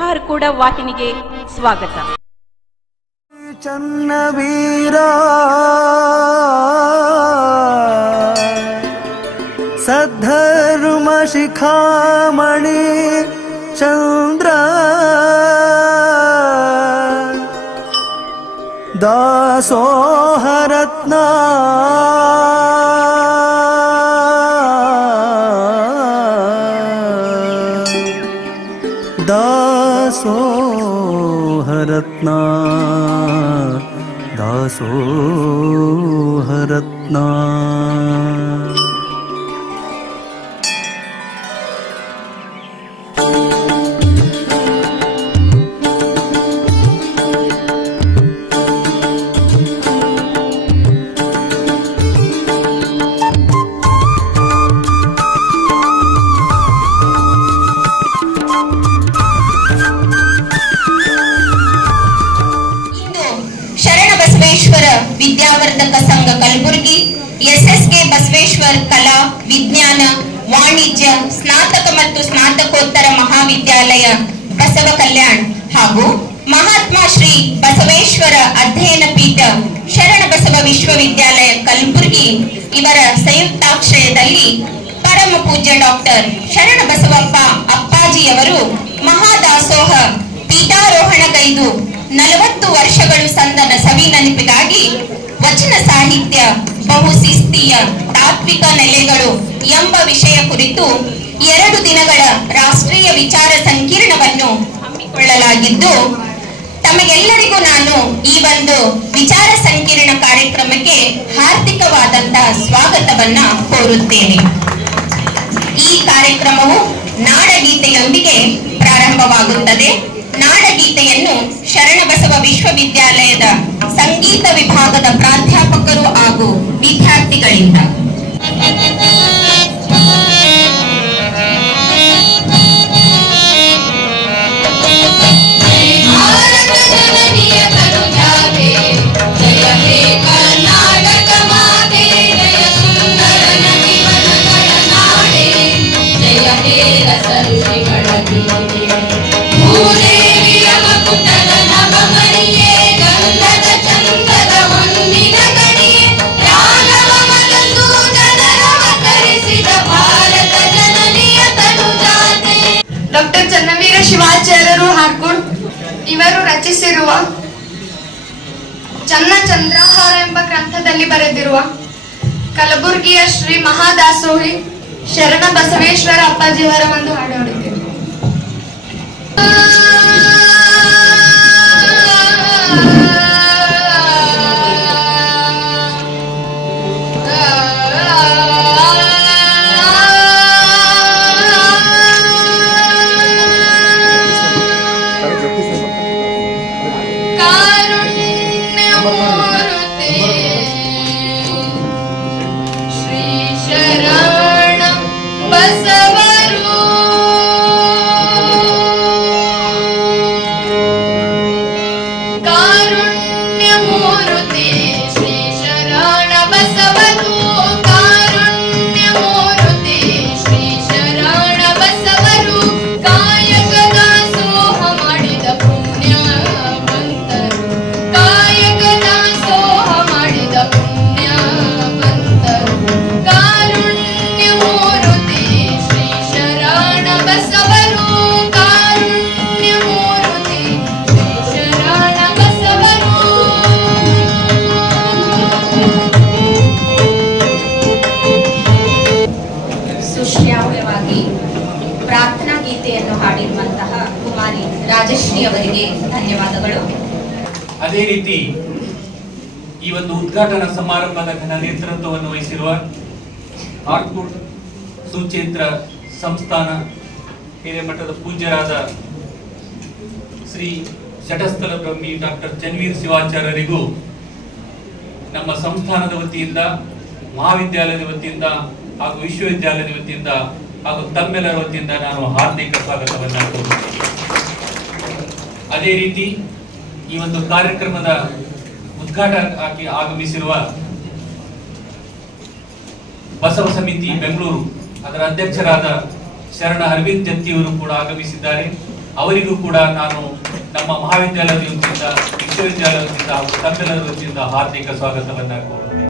ಹಾರ್ಕೂಡ ವಾಹಿನಿಗೆ ಸ್ವಾಗತ. ಚನ್ನವೀರ ಸದ್ಧರ್ಮ ಶಿಖಾಮಣಿ ಚಂದ್ರ ದಾಸೋಹರತ್ನ ದಾಸೋಹರತ್ನ ದಾಸೋಹರತ್ನ ವಿದ್ಯಾವರ್ಧಕ ಸಂಘ ಕಲಬುರಗಿ, ಎಸ್ಎಸ್ಕೆ ಬಸವೇಶ್ವರ ಕಲಾ ವಿಜ್ಞಾನ ವಾಣಿಜ್ಯ ಸ್ನಾತಕ ಮತ್ತು ಸ್ನಾತಕೋತ್ತರ ಮಹಾವಿದ್ಯಾಲಯ ಬಸವ ಕಲ್ಯಾಣ ಹಾಗೂ ಮಹಾತ್ಮ ಶ್ರೀ ಬಸವೇಶ್ವರ ಅಧ್ಯಯನ ಪೀಠ ಶರಣ ಬಸವ ವಿಶ್ವವಿದ್ಯಾಲಯ ಕಲಬುರಗಿ ಇವರ ಸಂಯುಕ್ತಾಶ್ರಯದಲ್ಲಿ ಪರಮ ಪೂಜ್ಯ ಡಾಕ್ಟರ್ ಶರಣ ಬಸವಪ್ಪ ಅಪ್ಪಾಜಿಯವರು ಮಹಾದಾಸೋಹ ಪೀಠಾರೋಹಣಗೈದು 40 ವರ್ಷಗಳು ಸಂದನ ಸವಿ ನೆನಪಿಗಾಗಿ ವಚನ ಸಾಹಿತ್ಯ ಬಹು ಶಿಸ್ತೀಯ ತಾತ್ವಿಕ ನೆಲೆಗಳು ಎಂಬ ವಿಷಯ ಕುರಿತು 2 ದಿನಗಳ ರಾಷ್ಟ್ರೀಯ ವಿಚಾರ ಸಂಕಿರಣವನ್ನು ಹಮ್ಮಿಕೊಳ್ಳಲಾಗಿದ್ದು, ತಮಗೆಲ್ಲರಿಗೂ ನಾನು ಈ ಒಂದು ವಿಚಾರ ಸಂಕಿರಣ ಕಾರ್ಯಕ್ರಮಕ್ಕೆ ಹಾರ್ದಿಕವಾದಂತಹ ಸ್ವಾಗತವನ್ನ ಕೋರುತ್ತೇನೆ. ಈ ಕಾರ್ಯಕ್ರಮವು ನಾಡಗೀತೆಯೊಂದಿಗೆ ಪ್ರಾರಂಭವಾಗುತ್ತದೆ. ನಾಡಗೀತೆಯನ್ನು ಶರಣಬಸವ ವಿಶ್ವವಿದ್ಯಾಲಯದ ಸಂಗೀತ ವಿಭಾಗದ ಪ್ರಾಧ್ಯಾಪಕರು ಹಾಗೂ ವಿದ್ಯಾರ್ಥಿಗಳಿಂದ ಡಾಕ್ಟರ್ ಚನ್ನವೀರ ಶಿವಾಚಾರ್ಯರು ಹಾರ್ಕೂಡ್ ಇವರು ರಚಿಸಿರುವ ಚನ್ನ ಚಂದ್ರಹಾರ ಎಂಬ ಗ್ರಂಥದಲ್ಲಿ ಬರೆದಿರುವ ಕಲಬುರಗಿಯ ಶ್ರೀ ಮಹಾದಾಸೋಹಿ ಶರಣ ಬಸವೇಶ್ವರ ಅಪ್ಪಾಜಿಯವರ ಒಂದು ಹಾಡು ಹಾಡುತ್ತೇವೆ. ಪ್ರಾರ್ಥನಾ ಗೀತೆಯನ್ನು ಹಾಡಿರುವಂತಹ ಕುಮಾರಿ ರಾಜಶ್ರೀ ಅವರಿಗೆ ಧನ್ಯವಾದಗಳು. ಅದೇ ರೀತಿ ಈ ಒಂದು ಉದ್ಘಾಟನಾ ಸಮಾರಂಭದ ಘನ ನೇತೃತ್ವವನ್ನು ವಹಿಸಿರುವ ಹಾರ್ಕೂಡ್ ಸುಚೇತ್ರ ಸಂಸ್ಥಾನ ಹಿರೇಮಠದ ಪೂಜ್ಯರಾದ ಶ್ರೀ ಶಟಸ್ಥಲ ಬ್ರಹ್ಮಿ ಡಾಕ್ಟರ್ ಚನ್ನವೀರ ಶಿವಾಚಾರ್ಯರಿಗೂ ನಮ್ಮ ಸಂಸ್ಥಾನದ ವತಿಯಿಂದ, ಮಹಾವಿದ್ಯಾಲಯದ ವತಿಯಿಂದ ಹಾಗೂ ವಿಶ್ವವಿದ್ಯಾಲಯದ ವತಿಯಿಂದ ಹಾಗೂ ತಮ್ಮೆಲ್ಲರ ವತಿಯಿಂದ ನಾನು ಹಾರ್ದಿಕ ಸ್ವಾಗತವನ್ನು ಕೋರುತ್ತೇನೆ. ಅದೇ ರೀತಿ ಈ ಒಂದು ಕಾರ್ಯಕ್ರಮದ ಉದ್ಘಾಟಕರಾಗಿ ಆಗಮಿಸಿರುವ ಬಸವ ಸಮಿತಿ ಬೆಂಗಳೂರು ಅದರ ಅಧ್ಯಕ್ಷರಾದ ಶರಣ ಅರವಿಂದ್ ಜತ್ತಿಯವರು ಕೂಡ ಆಗಮಿಸಿದ್ದಾರೆ. ಅವರಿಗೂ ಕೂಡ ನಾನು ನಮ್ಮ ಮಹಾವಿದ್ಯಾಲಯದ ವತಿಯಿಂದ, ವಿಶ್ವವಿದ್ಯಾಲಯದ ವತಿಯಿಂದ ಹಾಗೂ ತಮ್ಮೆಲ್ಲರ ವತಿಯಿಂದ ಹಾರ್ದಿಕ ಸ್ವಾಗತವನ್ನ ಕೋರುತ್ತೇನೆ.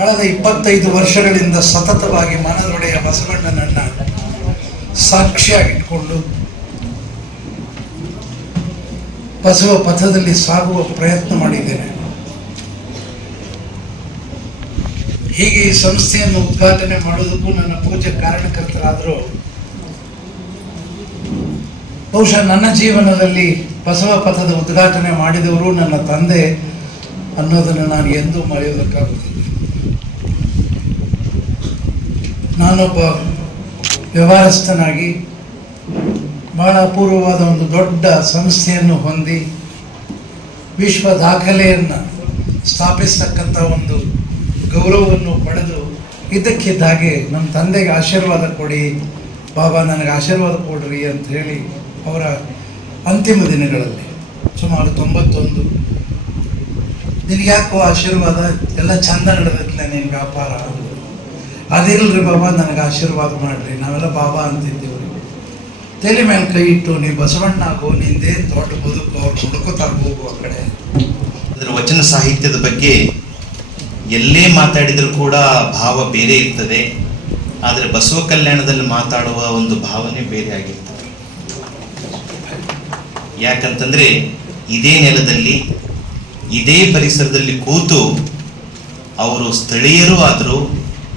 ಕಳೆದ 25 ವರ್ಷಗಳಿಂದ ಸತತವಾಗಿ ಮನದೊಡೆಯ ಬಸವಣ್ಣನನ್ನ ಸಾಕ್ಷಿಯಾಗಿಟ್ಕೊಂಡು ಬಸವ ಪಥದಲ್ಲಿ ಸಾಗುವ ಪ್ರಯತ್ನ ಮಾಡಿದ್ದೇನೆ. ಹೀಗೆ ಈ ಸಂಸ್ಥೆಯನ್ನು ಉದ್ಘಾಟನೆ ಮಾಡೋದಕ್ಕೂ ನನ್ನ ಪೂಜೆ ಕಾರಣಕರ್ತರಾದರೂ ಬಹುಶಃ ನನ್ನ ಜೀವನದಲ್ಲಿ ಬಸವ ಪಥದ ಉದ್ಘಾಟನೆ ಮಾಡಿದವರು ನನ್ನ ತಂದೆ ಅನ್ನೋದನ್ನು ನಾನು ಎಂದೂ ಮರೆಯೋದಕ್ಕಾಗುತ್ತಿಲ್ಲ. ನಾನೊಬ್ಬ ವ್ಯವಹಾರಸ್ಥನಾಗಿ ಬಹಳ ಅಪೂರ್ವವಾದ ಒಂದು ದೊಡ್ಡ ಸಂಸ್ಥೆಯನ್ನು ಹೊಂದಿ ವಿಶ್ವ ದಾಖಲೆಯನ್ನು ಸ್ಥಾಪಿಸ್ತಕ್ಕಂಥ ಒಂದು ಗೌರವವನ್ನು ಪಡೆದು ಇದ್ದಕ್ಕಿದ್ದ ಹಾಗೆ ನಮ್ಮ ತಂದೆಗೆ ಆಶೀರ್ವಾದ ಕೊಡಿ ಬಾಬಾ, ನನಗೆ ಆಶೀರ್ವಾದ ಕೊಡ್ರಿ ಅಂತ ಹೇಳಿ ಅವರ ಅಂತಿಮ ದಿನಗಳಲ್ಲಿ ಸುಮಾರು 91 ನಿನಗ್ಯಾಕೋ ಆಶೀರ್ವಾದ, ಎಲ್ಲ ಚಂದ ನಡೆದತ್ಲೆ ನಿನ್ನ ವ್ಯಾಪಾರ, ಅದಿಲ್ರಿ ಬಾಬಾ ನನಗೆ ಆಶೀರ್ವಾದ ಮಾಡ್ರಿ, ನಾವೆಲ್ಲ ಬಾಬಾ ಅಂತಿದ್ದೀವಿ. ತಲೆ ಮೇಲೆ ಕೈ ಇಟ್ಟು ನೀ ಬಸವಣ್ಣ ಆಗೋ, ನಿಂದೇ ದೊಡ್ಡ ಬದುಕು, ಅವ್ರು ಹುಡುಕೋತಾರ ಹೋಗು ಆ ಕಡೆ. ಅದರ ವಚನ ಸಾಹಿತ್ಯದ ಬಗ್ಗೆ ಎಲ್ಲೇ ಮಾತಾಡಿದರೂ ಕೂಡ ಭಾವ ಬೇರೆ ಇರ್ತದೆ. ಆದರೆ ಬಸವ ಕಲ್ಯಾಣದಲ್ಲಿ ಮಾತಾಡುವ ಒಂದು ಭಾವನೆ ಬೇರೆ ಆಗಿರ್ತದೆ. ಯಾಕಂತಂದ್ರೆ ಇದೇ ನೆಲದಲ್ಲಿ ಇದೇ ಪರಿಸರದಲ್ಲಿ ಕೂತು ಅವರು ಸ್ಥಳೀಯರು ಆದರು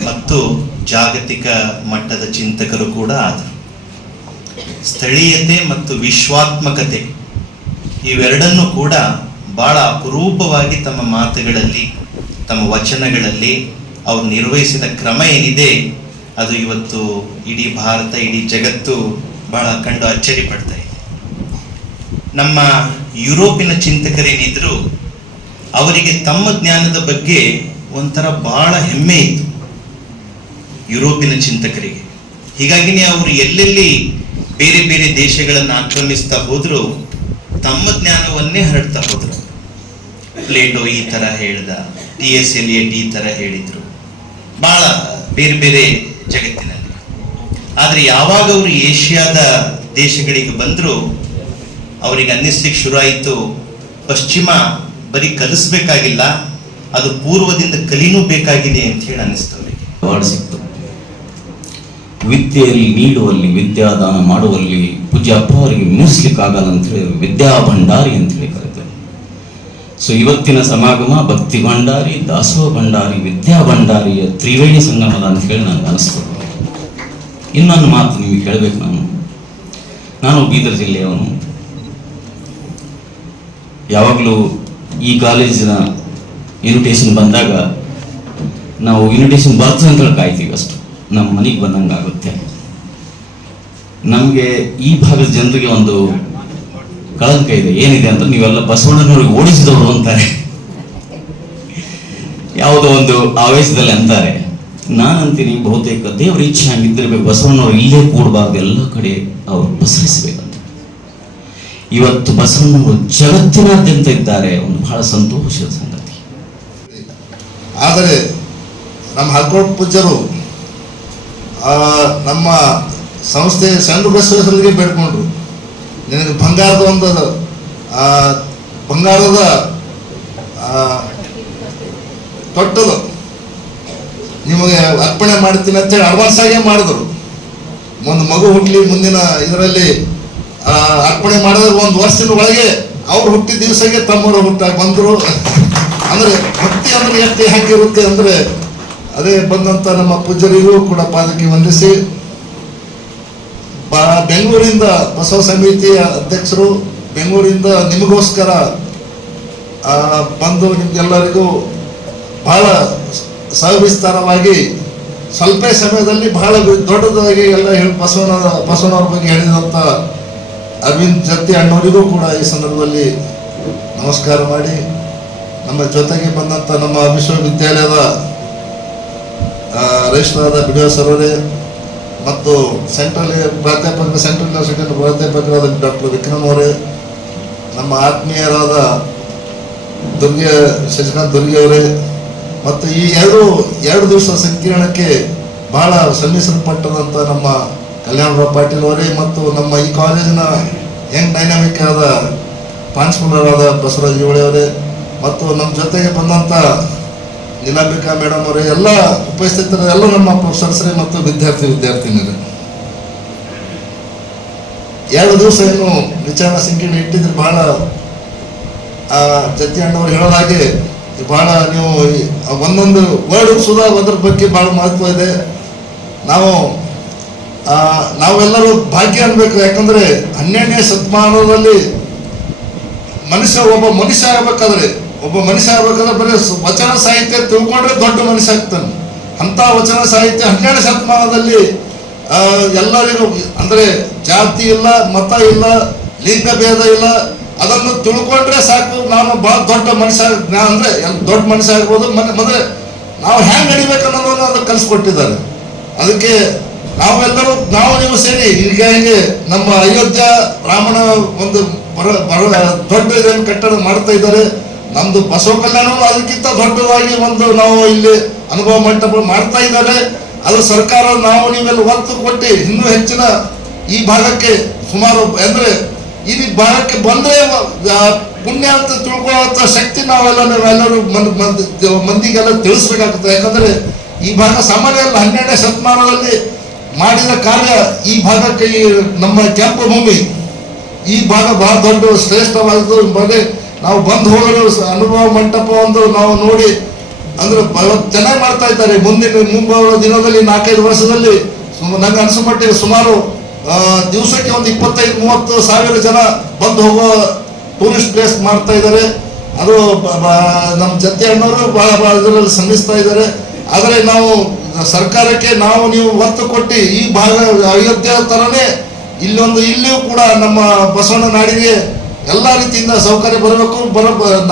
ಮತ್ತು ಜಾಗತಿಕ ಮಟ್ಟದ ಚಿಂತಕರು ಕೂಡ ಆದರು. ಸ್ಥಳೀಯತೆ ಮತ್ತು ವಿಶ್ವಾತ್ಮಕತೆ ಇವೆರಡನ್ನೂ ಕೂಡ ಬಹಳ ಅಪರೂಪವಾಗಿ ತಮ್ಮ ಮಾತುಗಳಲ್ಲಿ, ತಮ್ಮ ವಚನಗಳಲ್ಲಿ ಅವರು ನಿರ್ವಹಿಸಿದ ಕ್ರಮ ಏನಿದೆ ಅದು ಇವತ್ತು ಇಡೀ ಭಾರತ, ಇಡೀ ಜಗತ್ತು ಬಹಳ ಕಂಡು ಅಚ್ಚರಿ ಪಡ್ತಾ ಇದೆ. ನಮ್ಮ ಯುರೋಪಿನ ಚಿಂತಕರೇನಿದ್ರು ಅವರಿಗೆ ತಮ್ಮ ಜ್ಞಾನದ ಬಗ್ಗೆ ಒಂಥರ ಬಹಳ ಹೆಮ್ಮೆ ಇತ್ತು ಯುರೋಪಿನ ಚಿಂತಕರಿಗೆ. ಹೀಗಾಗಿನೇ ಅವರು ಎಲ್ಲೆಲ್ಲಿ ಬೇರೆ ಬೇರೆ ದೇಶಗಳನ್ನು ಆಕ್ರಮಿಸ್ತಾ ಹೋದ್ರು ತಮ್ಮ ಜ್ಞಾನವನ್ನೇ ಹರಡ್ತಾ ಹೋದ್ರು. ಪ್ಲೇಟೋ ಈ ತರ ಹೇಳ್ದ, ಟಿ.ಎಸ್. ಎಲಿಯಟ್ ಈ ತರ ಹೇಳಿದ್ರು, ಬಹಳ ಬೇರೆ ಬೇರೆ ಜಗತ್ತಿನಲ್ಲಿ. ಆದ್ರೆ ಯಾವಾಗ ಅವರು ಏಷ್ಯಾದ ದೇಶಗಳಿಗೆ ಬಂದ್ರು ಅವರಿಗೆ ಅನ್ನಿಸ್ಲಿಕ್ಕೆ ಶುರು ಆಯಿತು, ಪಶ್ಚಿಮ ಬರೀ ಕಲಿಸ್ಬೇಕಾಗಿಲ್ಲ, ಅದು ಪೂರ್ವದಿಂದ ಕಲಿನೂ ಬೇಕಾಗಿದೆ ಅಂತ ಹೇಳಿ ಅನ್ನಿಸ್ತು ಅವರಿಗೆ. ಅವಾರ್ಡ್ ಸಿಕ್ತು. ವಿದ್ಯೆಯಲ್ಲಿ ನೀಡುವಲ್ಲಿ, ವಿದ್ಯಾದಾನ ಮಾಡುವಲ್ಲಿ ಪೂಜ್ಯ ಅಪ್ಪ ಅವರಿಗೆ ಮೀರಿಸ್ಲಿಕ್ಕಾಗಲ್ಲ ಅಂತ ಹೇಳಿ ವಿದ್ಯಾ ಭಂಡಾರಿ ಅಂತ ಹೇಳಿ ಕರೀತಾರೆ. ಸೊ ಇವತ್ತಿನ ಸಮಾಗಮ ಭಕ್ತಿ ಭಂಡಾರಿ, ದಾಸೋಹ ಭಂಡಾರಿ, ವಿದ್ಯಾ ಭಂಡಾರಿಯ ತ್ರಿವೇಣಿ ಸಂಗಮದ ಅಂತ ಹೇಳಿ ನನಗೆ ಅನಿಸ್ತದೆ. ಇನ್ನೊಂದು ಮಾತು ನಿಮಗೆ ಹೇಳಬೇಕು, ನಾನು ಬೀದರ್ ಜಿಲ್ಲೆಯವನು. ಯಾವಾಗಲೂ ಈ ಕಾಲೇಜಿನ ಇನ್ವಿಟೇಷನ್ ಬಂದಾಗ ನಾವು ಇನ್ವಿಟೇಷನ್ ಬರ್ತದೆ ಅಂತ ಹೇಳಿ ಕಾಯ್ತೀವಿ ಅಷ್ಟು. ನಮ್ಮ ಮನೆಗೆ ಬಂದಂಗಾಗುತ್ತೆ. ನಮಗೆ ಈ ಭಾಗದ ಜನರಿಗೆ ಒಂದು ಕಳಂಕ ಇದೆ. ಏನಿದೆ ಅಂತ, ನೀವೆಲ್ಲ ಬಸವಣ್ಣನವ್ರಿಗೆ ಓಡಿಸಿದವರು ಅಂತಾರೆ, ಯಾವುದೋ ಒಂದು ಆವೇಶದಲ್ಲಿ ಅಂತಾರೆ. ನಾನಂತೀನಿ ಬಹುತೇಕ ದೇವರ ಇಚ್ಛೆ ಹಂಗಿದ್ದಿರ್ಬೇಕು, ಬಸವಣ್ಣವ್ರು ಇಲ್ಲೇ ಕೂಡಬಾರ್ದು, ಎಲ್ಲ ಕಡೆ ಅವ್ರು ಪಸರಿಸಬೇಕಂತ. ಇವತ್ತು ಬಸವಣ್ಣವರು ಜಗತ್ತಿನಾದ್ಯಂತ ಇದ್ದಾರೆ, ಒಂದು ಬಹಳ ಸಂತೋಷದ ಸಂಗತಿ. ಆದರೆ ನಮ್ಮ ಹರ್ಕೋಟ್ ಪೂಜ್ಯರು ನಮ್ಮ ಸಂಸ್ಥೆ ಸಣ್ಣ ಬಸವೇಶ್ವರರಿಗೆ ಬೇಡ್ಕೊಂಡ್ರು, ನಿನಗೆ ಬಂಗಾರದ ತೊಟ್ಟದು ನಿಮಗೆ ಅರ್ಪಣೆ ಮಾಡ್ತೀನಿ ಅಂತೇಳಿ ಅಡ್ವಾನ್ಸ್ ಆಗೇ ಮಾಡಿದ್ರು. ಒಂದು ಮಗು ಹುಟ್ಟಲಿ ಮುಂದಿನ ಇದರಲ್ಲಿ ಅರ್ಪಣೆ ಮಾಡಿದ್ರೆ 1 ವರ್ಷದ ಒಳಗೆ ಅವ್ರು ಹುಟ್ಟಿದ ದಿವಸಕ್ಕೆ ತಮ್ಮವರು ಹುಟ್ಟಾಗಿ ಬಂದರು. ಅಂದರೆ ಭಕ್ತಿ ಅಂದ್ರೆ ಎಷ್ಟು ಹೇಗಿರುತ್ತೆ ಅಂದರೆ, ಅದೇ ಬಂದಂಥ ನಮ್ಮ ಪೂಜ್ಯರಿಗೂ ಕೂಡ ಪಾದಕ್ಕೆ ವಂದಿಸಿ, ಬೆಂಗಳೂರಿಂದ ಬಸವ ಸಮಿತಿಯ ಅಧ್ಯಕ್ಷರು ಬೆಂಗಳೂರಿಂದ ನಿಮಗೋಸ್ಕರ ಬಂದು ನಿಮ್ಗೆಲ್ಲರಿಗೂ ಬಹಳ ಸವಿಸ್ತಾರವಾಗಿ ಸ್ವಲ್ಪ ಸಮಯದಲ್ಲಿ ಬಹಳ ದೊಡ್ಡದಾಗಿ ಎಲ್ಲ ಬಸವಣ್ಣವ್ರ ಬಗ್ಗೆ ಹೇಳಿದಂಥ ಅರವಿಂದ್ ಜತ್ತಿ ಅಣ್ಣವರಿಗೂ ಕೂಡ ಈ ಸಂದರ್ಭದಲ್ಲಿ ನಮಸ್ಕಾರ ಮಾಡಿ, ನಮ್ಮ ಜೊತೆಗೆ ಬಂದಂಥ ನಮ್ಮ ವಿಶ್ವವಿದ್ಯಾಲಯದ ರಿಜಿಸ್ಟ್ರಾದ ಬಿಡಿಒ ಸರ್ ಅವರೇ ಮತ್ತು ಸೆಂಟ್ರಲ್ ಯೂನಿವರ್ಸಿಟಿ ಪ್ರಾಧ್ಯಾಪಕರಾದ ಡಾಕ್ಟರ್ ವಿಕ್ರಮ್ ಅವರೇ, ನಮ್ಮ ಆತ್ಮೀಯರಾದ ಶಶಿಕಾಂತ್ ದುರ್ಗೆ ಅವರೇ, ಮತ್ತು ಈ ಎರಡು ದಿವಸ ಸಂಕೀರ್ಣಕ್ಕೆ ಬಹಳ ಸನ್ನಿಸಲ್ಪಟ್ಟದಂಥ ನಮ್ಮ ಕಲ್ಯಾಣರಾವ್ ಪಾಟೀಲ್ ಅವರೇ, ಮತ್ತು ನಮ್ಮ ಈ ಕಾಲೇಜಿನ ಯಂಗ್ ಡೈನಾಮಿಕ್ ಆದ ಪ್ರಾನ್ಸಿಪಲ್ ಆದ ಬಸವರಾಜ್ ಜೋಳಿ ಅವರೇ, ಮತ್ತು ನಮ್ಮ ಜೊತೆಗೆ ಬಂದಂಥ ನೀಲಾಂಬಿಕಾ ಮೇಡಮ್ ಅವರೇ, ಎಲ್ಲ ಉಪಸ್ಥಿತರು, ಎಲ್ಲ ನಮ್ಮ ಪ್ರೊಫೆಸರ್ಸರೇ ಮತ್ತು ವಿದ್ಯಾರ್ಥಿನಿಯರೇ, 2 ದಿವಸ ಏನು ವಿಚಾರ ಸಂಕೀರ್ಣ ಇಟ್ಟಿದ್ರೆ ಬಹಳ ಜತ್ತಿ ಅಣ್ಣವ್ರು ಹೇಳೋದಾಗೆ ಬಹಳ ನೀವು ಒಂದೊಂದು ವರ್ಡ್ ಸುಧಾ ಅದ್ರ ಬಗ್ಗೆ ಬಹಳ ಮಹತ್ವ ಇದೆ. ನಾವೆಲ್ಲರೂ ಭಾಗ್ಯ ಅನ್ಬೇಕು. ಯಾಕಂದ್ರೆ 12ನೇ ಶತಮಾನದಲ್ಲಿ ಒಬ್ಬ ಮನುಷ್ಯ ಆಗ್ಬೇಕಾದ್ರೆ ಬರೀ ವಚನ ಸಾಹಿತ್ಯ ತಿಳ್ಕೊಂಡ್ರೆ ದೊಡ್ಡ ಮನುಷ್ಯ ಆಗ್ತಾನೆ. ಅಂತ ವಚನ ಸಾಹಿತ್ಯ 12ನೇ ಶತಮಾನದಲ್ಲಿ ಎಲ್ಲರಿಗೂ ಅಂದ್ರೆ ಜಾತಿ ಇಲ್ಲ, ಮತ ಇಲ್ಲ, ಲಿಂಗ ಭೇದ ಇಲ್ಲ, ಅದನ್ನು ತಿಳ್ಕೊಂಡ್ರೆ ಸಾಕು ನಾನು ಬಹಳ ದೊಡ್ಡ ಮನುಷ್ಯ, ಅಂದ್ರೆ ದೊಡ್ಡ ಮನುಷ್ಯ ಆಗ್ಬೋದು. ಮೊದಲೇ ನಾವು ಹೆಂಗ್ ನಡಿಬೇಕನ್ನೋದನ್ನು ಅದಕ್ಕೆ ಕಲಿಸ್ಕೊಟ್ಟಿದ್ದಾರೆ. ಅದಕ್ಕೆ ನಾವು ನೀವು ಸೇರಿ ಈಗ ಹೇಗೆ ನಮ್ಮ ಅಯೋಧ್ಯ ರಾಮನ ಒಂದು ದೊಡ್ಡ ಇದನ್ನು ಕಟ್ಟಡ ಮಾಡ್ತಾ ಇದ್ದಾರೆ, ನಮ್ದು ಬಸವ ಕಲ್ಯಾಣವು ಅದಕ್ಕಿಂತ ದೊಡ್ಡದಾಗಿ ಒಂದು ನಾವು ಇಲ್ಲಿ ಅನುಭವ ಮಂಟಪ ಮಾಡ್ತಾ ಇದ್ದಾರೆ. ಅದು ಸರ್ಕಾರ ನಾವು ನೀವೆಲ್ಲ ಒತ್ತು ಕೊಟ್ಟು ಇನ್ನೂ ಹೆಚ್ಚಿನ ಈ ಭಾಗಕ್ಕೆ ಸುಮಾರು ಅಂದ್ರೆ ಈ ಭಾಗಕ್ಕೆ ಬಂದ್ರೆ ಪುಣ್ಯ ಅಂತ ತಿಳ್ಕೊಳ್ಳುವಂತ ಶಕ್ತಿ ನಾವೆಲ್ಲರೂ ಮಂದಿಗೆಲ್ಲ ತಿಳಿಸ್ಬೇಕಾಗ್ತದೆ. ಯಾಕಂದ್ರೆ ಈ ಭಾಗ ಸಾಮಾನ್ಯ 12ನೇ ಶತಮಾನದಲ್ಲಿ ಮಾಡಿದ ಕಾರ್ಯ ಈ ಭಾಗಕ್ಕೆ, ನಮ್ಮ ಕೆಂಪು ಭೂಮಿ ಈ ಭಾಗ ಬಹಳ ದೊಡ್ಡ ಶ್ರೇಷ್ಠವಾದದ್ದು. ಬಗ್ಗೆ ನಾವು ಬಂದು ಹೋಗಲು ಅನುಭವ ಮಂಟಪ ಒಂದು ನಾವು ನೋಡಿ ಅಂದ್ರೆ ಚೆನ್ನಾಗಿ ಮಾಡ್ತಾ ಇದ್ದಾರೆ. ಮುಂಬರುವ ದಿನದಲ್ಲಿ 4-5 ವರ್ಷದಲ್ಲಿ ನಂಗೆ ಅನ್ಸೋ ಮಟ್ಟಿಗೆ ಸುಮಾರು ದಿವಸಕ್ಕೆ ಒಂದು 25-30 ಸಾವಿರ ಜನ ಬಂದು ಹೋಗೋ ಟೂರಿಸ್ಟ್ ಪ್ಲೇಸ್ ಮಾಡ್ತಾ ಇದ್ದಾರೆ. ಅದು ನಮ್ಮ ಜತ್ತಿ ಅಣ್ಣವರು ಬಹಳ ಇದರಲ್ಲಿ ಶ್ರಮಿಸ್ತಾ ಇದ್ದಾರೆ. ಆದರೆ ನಾವು ಸರ್ಕಾರಕ್ಕೆ ನೀವು ಒತ್ತು ಕೊಟ್ಟು ಈ ಭಾಗ ಅಯೋಧ್ಯ ತರನೇ ಇಲ್ಲಿಯೂ ಕೂಡ ನಮ್ಮ ಬಸವಣ್ಣ ನಾಡಿಗೆ ಎಲ್ಲ ರೀತಿಯಿಂದ ಸೌಕರ್ಯ ಬರಬೇಕು.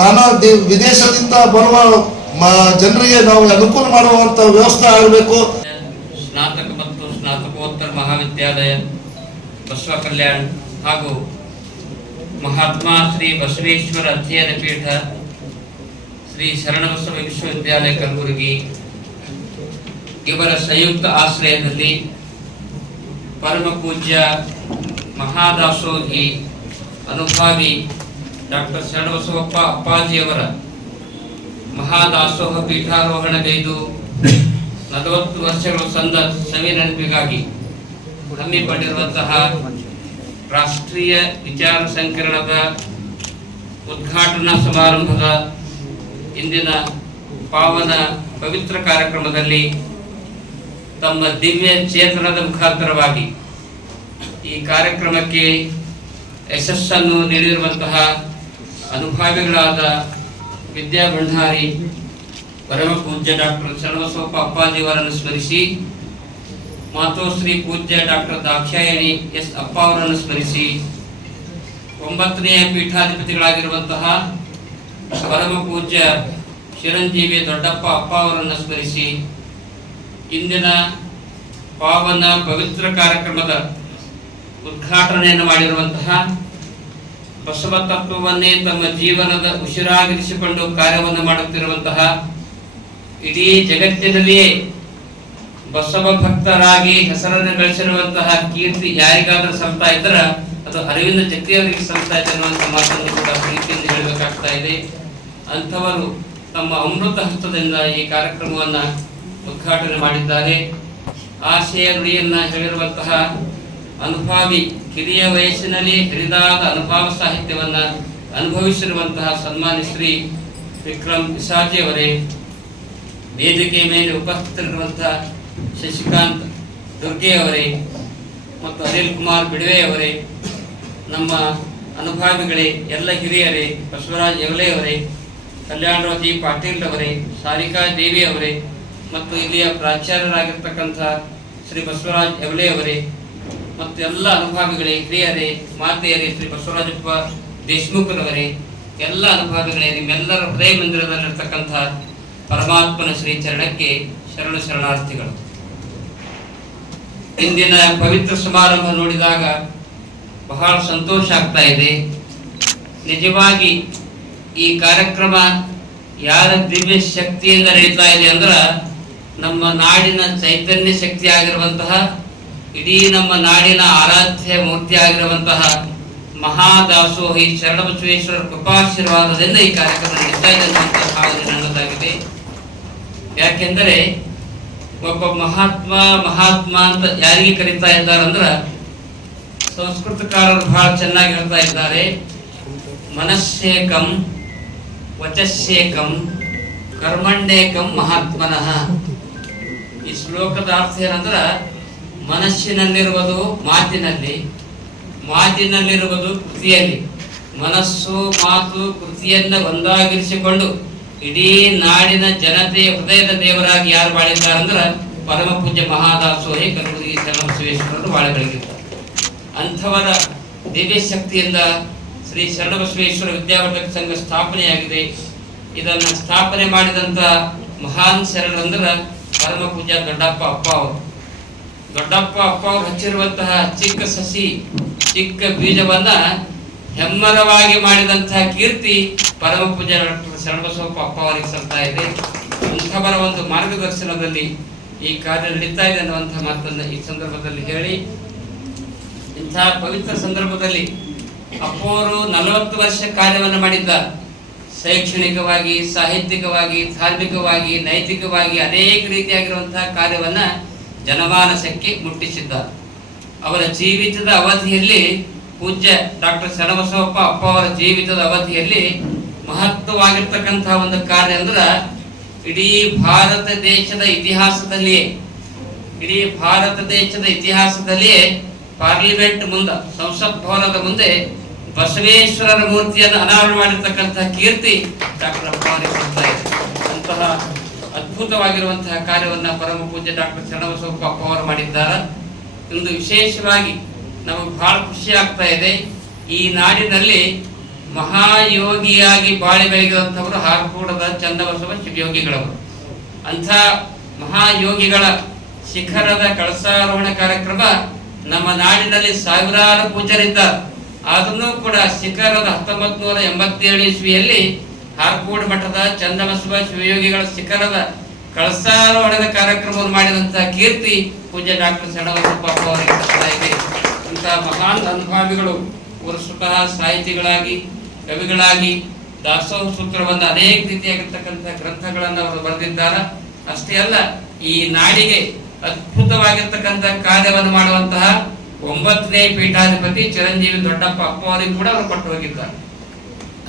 ನಾನಾ ವಿದೇಶದಿಂದ ಬರುವ ಜನರಿಗೆ ನಾವು ಅನುಕೂಲ ಮಾಡುವಂತ ವ್ಯವಸ್ಥೆ ಆಗಬೇಕು. ಸ್ನಾತಕ ಮತ್ತು ಸ್ನಾತಕೋತ್ತರ ಮಹಾವಿದ್ಯಾಲಯ ಬಸವ ಕಲ್ಯಾಣ ಹಾಗೂ ಮಹಾತ್ಮ ಶ್ರೀ ಬಸವೇಶ್ವರ ಅಧ್ಯಯನ ಪೀಠ ಶ್ರೀ ಶರಣಬಸವ ವಿಶ್ವವಿದ್ಯಾಲಯ ಕಲಬುರಗಿ ಇವರ ಸಂಯುಕ್ತ ಆಶ್ರಯದಲ್ಲಿ ಪರಮ ಪೂಜ್ಯ ಮಹಾದಾಸೋಹಿ ಅನುಭಾವಿ ಡಾಕ್ಟರ್ ಶರಣಬಸವಪ್ಪ ಅಪ್ಪಾಜಿಯವರ ಮಹಾದಾಸೋಹ ಪೀಠಾರೋಹಣಗೈದು 40 ವರ್ಷಗಳು ಸಂದ ಸವಿ ನೆನಪಿಗಾಗಿ ಹಮ್ಮಿಕೊಂಡಿರುವಂತಹ ರಾಷ್ಟ್ರೀಯ ವಿಚಾರ ಸಂಕಿರಣದ ಉದ್ಘಾಟನಾ ಸಮಾರಂಭದ ಇಂದಿನ ಪಾವನ ಪವಿತ್ರ ಕಾರ್ಯಕ್ರಮದಲ್ಲಿ ತಮ್ಮ ದಿವ್ಯ ಚೇತನದ ಮುಖಾಂತರವಾಗಿ ಈ ಕಾರ್ಯಕ್ರಮಕ್ಕೆ ಯಶಸ್ಸನ್ನು ನೀಡಿರುವಂತಹ ಅನುಭಾವಿಗಳಾದ ವಿದ್ಯಾ ಭಂಡಾರಿ ಪರಮ ಪೂಜ್ಯ ಡಾಕ್ಟರ್ ಶರಣಬಸವಪ್ಪ ಅಪ್ಪಾಜಿಯವರನ್ನು ಸ್ಮರಿಸಿ ಮಾತೋಶ್ರೀ ಪೂಜ್ಯ ಡಾಕ್ಟರ್ ದಾಕ್ಷಾಯಣಿ ಎಸ್ ಅಪ್ಪ ಅವರನ್ನು ಸ್ಮರಿಸಿ, 9ನೇ ಪೀಠಾಧಿಪತಿಗಳಾಗಿರುವಂತಹ ಪರಮ ಪೂಜ್ಯ ಚಿರಂಜೀವಿ ದೊಡ್ಡಪ್ಪ ಅಪ್ಪ ಅವರನ್ನು ಸ್ಮರಿಸಿ, ಇಂದಿನ ಪಾವನ ಪವಿತ್ರ ಕಾರ್ಯಕ್ರಮದ ಉದ್ಘಾಟನೆಯನ್ನು ಮಾಡಿರುವಂತಹ, ಬಸವ ತತ್ವವನ್ನೇ ತಮ್ಮ ಜೀವನದ ಉಸಿರಾಗಿರಿಸಿಕೊಂಡು ಕಾರ್ಯವನ್ನು ಮಾಡುತ್ತಿರುವಂತಹ, ಇಡೀ ಜಗತ್ತಿನಲ್ಲಿಯೇ ಬಸವ ಭಕ್ತರಾಗಿ ಹೆಸರನ್ನು ಗಳಿಸಿರುವಂತಹ ಕೀರ್ತಿ ಯಾರಿಗಾದ್ರೂ ಸಲ್ತಾ ಇದ್ರ ಅದು ಅರವಿಂದ ಜಗ್ಗಿಯವರಿಗೆ ಸಲ್ತಾ ಇದೆ ಅನ್ನುವಂಥ ಮಾತನ್ನು ಕೂಡ ಪ್ರೀತಿಯಿಂದ ಹೇಳಬೇಕಾಗ್ತಾ ಇದೆ. ಅಂಥವರು ತಮ್ಮ ಅಮೃತ ಹಸ್ತದಿಂದ ಈ ಕಾರ್ಯಕ್ರಮವನ್ನ ಉದ್ಘಾಟನೆ ಮಾಡಿದ್ದಾರೆ. ಆಶಯ ನುಡಿಯನ್ನ ಹೇಳಿರುವಂತಹ ಅನುಭಾವಿ, ಕಿರಿಯ ವಯಸ್ಸಿನಲ್ಲಿ ಹಿರಿದಾದ ಅನುಭವ ಸಾಹಿತ್ಯವನ್ನ ಅನುಭವಿಸಿರುವಂತಹ ಸನ್ಮಾನ್ಯ ಶ್ರೀ ವಿಕ್ರಮ್ ವಿಸಾಜಿ ಅವರೇ, ವೇದಿಕೆ ಮೇಲೆ ಉಪಸ್ಥಿತರಿರುವಂತಹ ಶಶಿಕಾಂತ್ ದುರ್ಗೆ ಅವರೇ ಮತ್ತು ಅನಿಲ್ ಕುಮಾರ್ ಬಿಡವೆ ಅವರೇ, ನಮ್ಮ ಅನುಭಾವಿಗಳೇ, ಎಲ್ಲ ಹಿರಿಯರೇ, ಬಸವರಾಜ್ ಎವಲೆ ಅವರೇ, ಕಲ್ಯಾಣರಾಜಿ ಪಾಟೀಲ್ ಅವರೇ, ಸಾರಿಕಾ ದೇವಿ ಅವರೇ ಮತ್ತು ಇಲ್ಲಿಯ ಪ್ರಾಚಾರ್ಯರಾಗಿರ್ತಕ್ಕಂಥ ಶ್ರೀ ಬಸವರಾಜ್ ಎವಲೆ ಅವರೇ ಮತ್ತು ಎಲ್ಲ ಅನುಭಾವಿಗಳೇ, ಹಿರಿಯರೇ, ಮಾತೆಯರೇ, ಶ್ರೀ ಬಸವರಾಜಪ್ಪ ದೇಶಮುಖರವರೇ, ಎಲ್ಲ ಅನುಭಾವಿಗಳೇ, ನಿಮ್ಮೆಲ್ಲರ ಹೃದಯ ಮಂದಿರದಲ್ಲಿರ್ತಕ್ಕಂಥ ಪರಮಾತ್ಮನ ಶ್ರೀ ಚರಣಕ್ಕೆ ಶರಣ ಶರಣಾರ್ಥಿಗಳು. ಇಂದಿನ ಪವಿತ್ರ ಸಮಾರಂಭ ನೋಡಿದಾಗ ಬಹಳ ಸಂತೋಷ ಆಗ್ತಾ ಇದೆ. ನಿಜವಾಗಿ ಈ ಕಾರ್ಯಕ್ರಮ ಯಾರ ದಿವ್ಯ ಶಕ್ತಿಯಿಂದ ನಡೀತಾ ಇದೆ ಅಂದ್ರೆ ನಮ್ಮ ನಾಡಿನ ಚೈತನ್ಯ ಶಕ್ತಿ ಆಗಿರುವಂತಹ, ಇಡೀ ನಮ್ಮ ನಾಡಿನ ಆರಾಧ್ಯ ಮೂರ್ತಿ ಆಗಿರುವಂತಹ ಮಹಾದಾಸೋಹಿ ಶರಣಬಸವೇಶ್ವರ ಕೃಪಾಶೀರ್ವಾದದಿಂದ ಈ ಕಾರ್ಯಕ್ರಮ ನಡೀತಾ ಇದೆ ಅನ್ನುವಂತಹ ಭಾವನೆ ನನ್ನದಾಗಿದೆ. ಯಾಕೆಂದರೆ ಒಬ್ಬ ಮಹಾತ್ಮ ಅಂತ ಯಾರಿಗೆ ಕರೀತಾ ಇದ್ದಾರಂದ್ರ, ಸಂಸ್ಕೃತಕಾರರು ಬಹಳ ಚೆನ್ನಾಗಿ ಹೇಳ್ತಾ ಇದ್ದಾರೆ, ಮನಸ್ಸೇಕಂ ವಚಸ್ಸೇಕಂ ಕರ್ಮಂಡೇಕಂ ಮಹಾತ್ಮನಃ. ಈ ಶ್ಲೋಕದ ಅರ್ಥ ಏನಂದ್ರ, ಮನಸ್ಸಿನಲ್ಲಿರುವುದು ಮಾತಿನಲ್ಲಿ, ಮಾತಿನಲ್ಲಿರುವುದು ಕೃತಿಯಲ್ಲಿ. ಮನಸ್ಸು ಮಾತು ಕೃತಿಯನ್ನ ಒಂದಾಗಿರಿಸಿಕೊಂಡು ಇಡೀ ನಾಡಿನ ಜನತೆಯ ಹೃದಯದ ದೇವರಾಗಿ ಯಾರು ಬಾಳಿದ್ದಾರಂದ್ರ ಪರಮ ಪೂಜ್ಯ ಮಹಾದಾಸೋಹಿ ಕಲಬುರಗಿ ಶರಣಬಸವೇಶ್ವರರು ಬಾಳೆ ಬೆಳಗಿದ್ದಾರೆ. ಅಂಥವರ ದಿವ್ಯ ಶಕ್ತಿಯಿಂದ ಶ್ರೀ ಶರಣಬಸವೇಶ್ವರ ವಿದ್ಯಾವರ್ಧಕ ಸಂಘ ಸ್ಥಾಪನೆಯಾಗಿದೆ. ಇದನ್ನು ಸ್ಥಾಪನೆ ಮಾಡಿದಂತ ಮಹಾನ್ ಶರಣರಂದ್ರ ಪರಮ ಪೂಜ್ಯ ದೊಡ್ಡಪ್ಪ ಅಪ್ಪ ಅವರು. ದೊಡ್ಡಪ್ಪ ಅಪ್ಪ ಅವರು ಹಚ್ಚಿರುವಂತಹ ಚಿಕ್ಕ ಸಸಿ, ಚಿಕ್ಕ ಬೀಜವನ್ನ ಹೆಮ್ಮರವಾಗಿ ಮಾಡಿದಂತಹ ಕೀರ್ತಿ ಪರಮ ಪೂಜ್ಯ ಡಾಕ್ಟರ್ ಶರಣಬಸವಪ್ಪ ಅಪ್ಪ ಅವರಿಗೆ ಸಲ್ತಾ ಇದೆ. ಅಂಥವರ ಒಂದು ಮಾರ್ಗದರ್ಶನದಲ್ಲಿ ಈ ಕಾರ್ಯ ನಡೀತಾ ಇದೆ ಅನ್ನುವಂತಹ ಮಾತನ್ನ ಈ ಸಂದರ್ಭದಲ್ಲಿ ಹೇಳಿ, ಇಂತಹ ಪವಿತ್ರ ಸಂದರ್ಭದಲ್ಲಿ ಅಪ್ಪವರು 40 ವರ್ಷ ಕಾರ್ಯವನ್ನು ಮಾಡಿದ್ದಾರೆ. ಶೈಕ್ಷಣಿಕವಾಗಿ, ಸಾಹಿತ್ಯಿಕವಾಗಿ, ಧಾರ್ಮಿಕವಾಗಿ, ನೈತಿಕವಾಗಿ ಅನೇಕ ರೀತಿಯಾಗಿರುವಂತಹ ಕಾರ್ಯವನ್ನ ಜನಮಾನಸಕ್ಕೆ ಮುಟ್ಟಿಸಿದ್ದಾರೆ. ಅವರ ಜೀವಿತದ ಅವಧಿಯಲ್ಲಿ ಪೂಜ್ಯ ಡಾಕ್ಟರ್ ಶರಣಬಸವಪ್ಪ ಅಪ್ಪ ಅವರ ಜೀವಿತದ ಅವಧಿಯಲ್ಲಿ ಮಹತ್ವವಾಗಿರ್ತಕ್ಕಂತಹ ಒಂದು ಕಾರ್ಯ ಅಂದ್ರ, ಇಡೀ ಭಾರತ ದೇಶದ ಇತಿಹಾಸದಲ್ಲಿಯೇ ಪಾರ್ಲಿಮೆಂಟ್ ಮುಂದ, ಸಂಸತ್ ಭವನದ ಮುಂದೆ ಬಸವೇಶ್ವರರ ಮೂರ್ತಿಯನ್ನು ಅನಾವರಣ ಮಾಡಿರ್ತಕ್ಕಂತಹ ಕೀರ್ತಿ ಡಾಕ್ಟರ್ ಅಪ್ಪ ಅವರಿಗೆ ಸಿಗ್ತಾ ಇದೆ. ಅಂತಹ ಅದ್ಭುತವಾಗಿರುವಂತಹ ಕಾರ್ಯವನ್ನ ಪರಮ ಪೂಜ್ಯ ಡಾಕ್ಟರ್ ಶರಣಬಸವಪ್ಪ ಅಪ್ಪ ಅವರು ಮಾಡಿದ್ದಾರೆ. ಇಂದು ವಿಶೇಷವಾಗಿ ನಮಗೆ ಬಹಳ ಖುಷಿ ಆಗ್ತಾ ಇದೆ. ಈ ನಾಡಿನಲ್ಲಿ ಮಹಾಯೋಗಿಯಾಗಿ ಬಾಳಿ ಬೆಳಗಿದಂಥವರು ಹಾರ್ಕೂಡದ ಚನ್ನಬಸವ ಶಿವಯೋಗಿಗಳವರು. ಅಂಥ ಮಹಾಯೋಗಿಗಳ ಶಿಖರದ ಕಳಸಾರೋಹಣ ಕಾರ್ಯಕ್ರಮ ನಮ್ಮ ನಾಡಿನಲ್ಲಿ ಸಾವಿರಾರು ಪೂಜರಿದ್ದಾರೆ. ಆದ್ರೂ ಕೂಡ ಶಿಖರದ 1987 ಇಸ್ವಿಯಲ್ಲಿ ಹಾರ್ಕೋಡ್ ಮಠದ ಚನ್ನಬಸವ ಶಿವಯೋಗಿಗಳ ಶಿಖರದ ಕಳಸಾರೋಹಣದ ಕಾರ್ಯಕ್ರಮವನ್ನು ಮಾಡಿದಂತಹ ಕೀರ್ತಿ ಪೂಜ್ಯ ಡಾಕ್ಟರ್ ಶರಣಬಸವಪ್ಪ ಅವರಿಗೆ ಸಿಗ್ತಾ ಇದೆ. ಇಂತಹ ಮಹಾನ್ ಅನುಭಾವಿಗಳು ಸ್ವತಃ ಸಾಹಿತಿಗಳಾಗಿ, ಕವಿಗಳಾಗಿ ದಾಸೋಹ ಸೂತ್ರವನ್ನು ಅನೇಕ ರೀತಿಯಾಗಿರ್ತಕ್ಕಂತಹ ಗ್ರಂಥಗಳನ್ನು ಅವರು ಬರೆದಿದ್ದಾರೆ. ಅಷ್ಟೇ ಅಲ್ಲ, ಈ ನಾಡಿಗೆ ಅದ್ಭುತವಾಗಿರ್ತಕ್ಕಂಥ ಕಾರ್ಯವನ್ನು ಮಾಡುವಂತಹ 9ನೇ ಪೀಠಾಧಿಪತಿ ಚಿರಂಜೀವಿ ದೊಡ್ಡಪ್ಪ ಅಪ್ಪ ಅವರಿಗೆ ಕೂಡ ಅವರು ಕೊಟ್ಟು ಹೋಗಿದ್ದಾರೆ.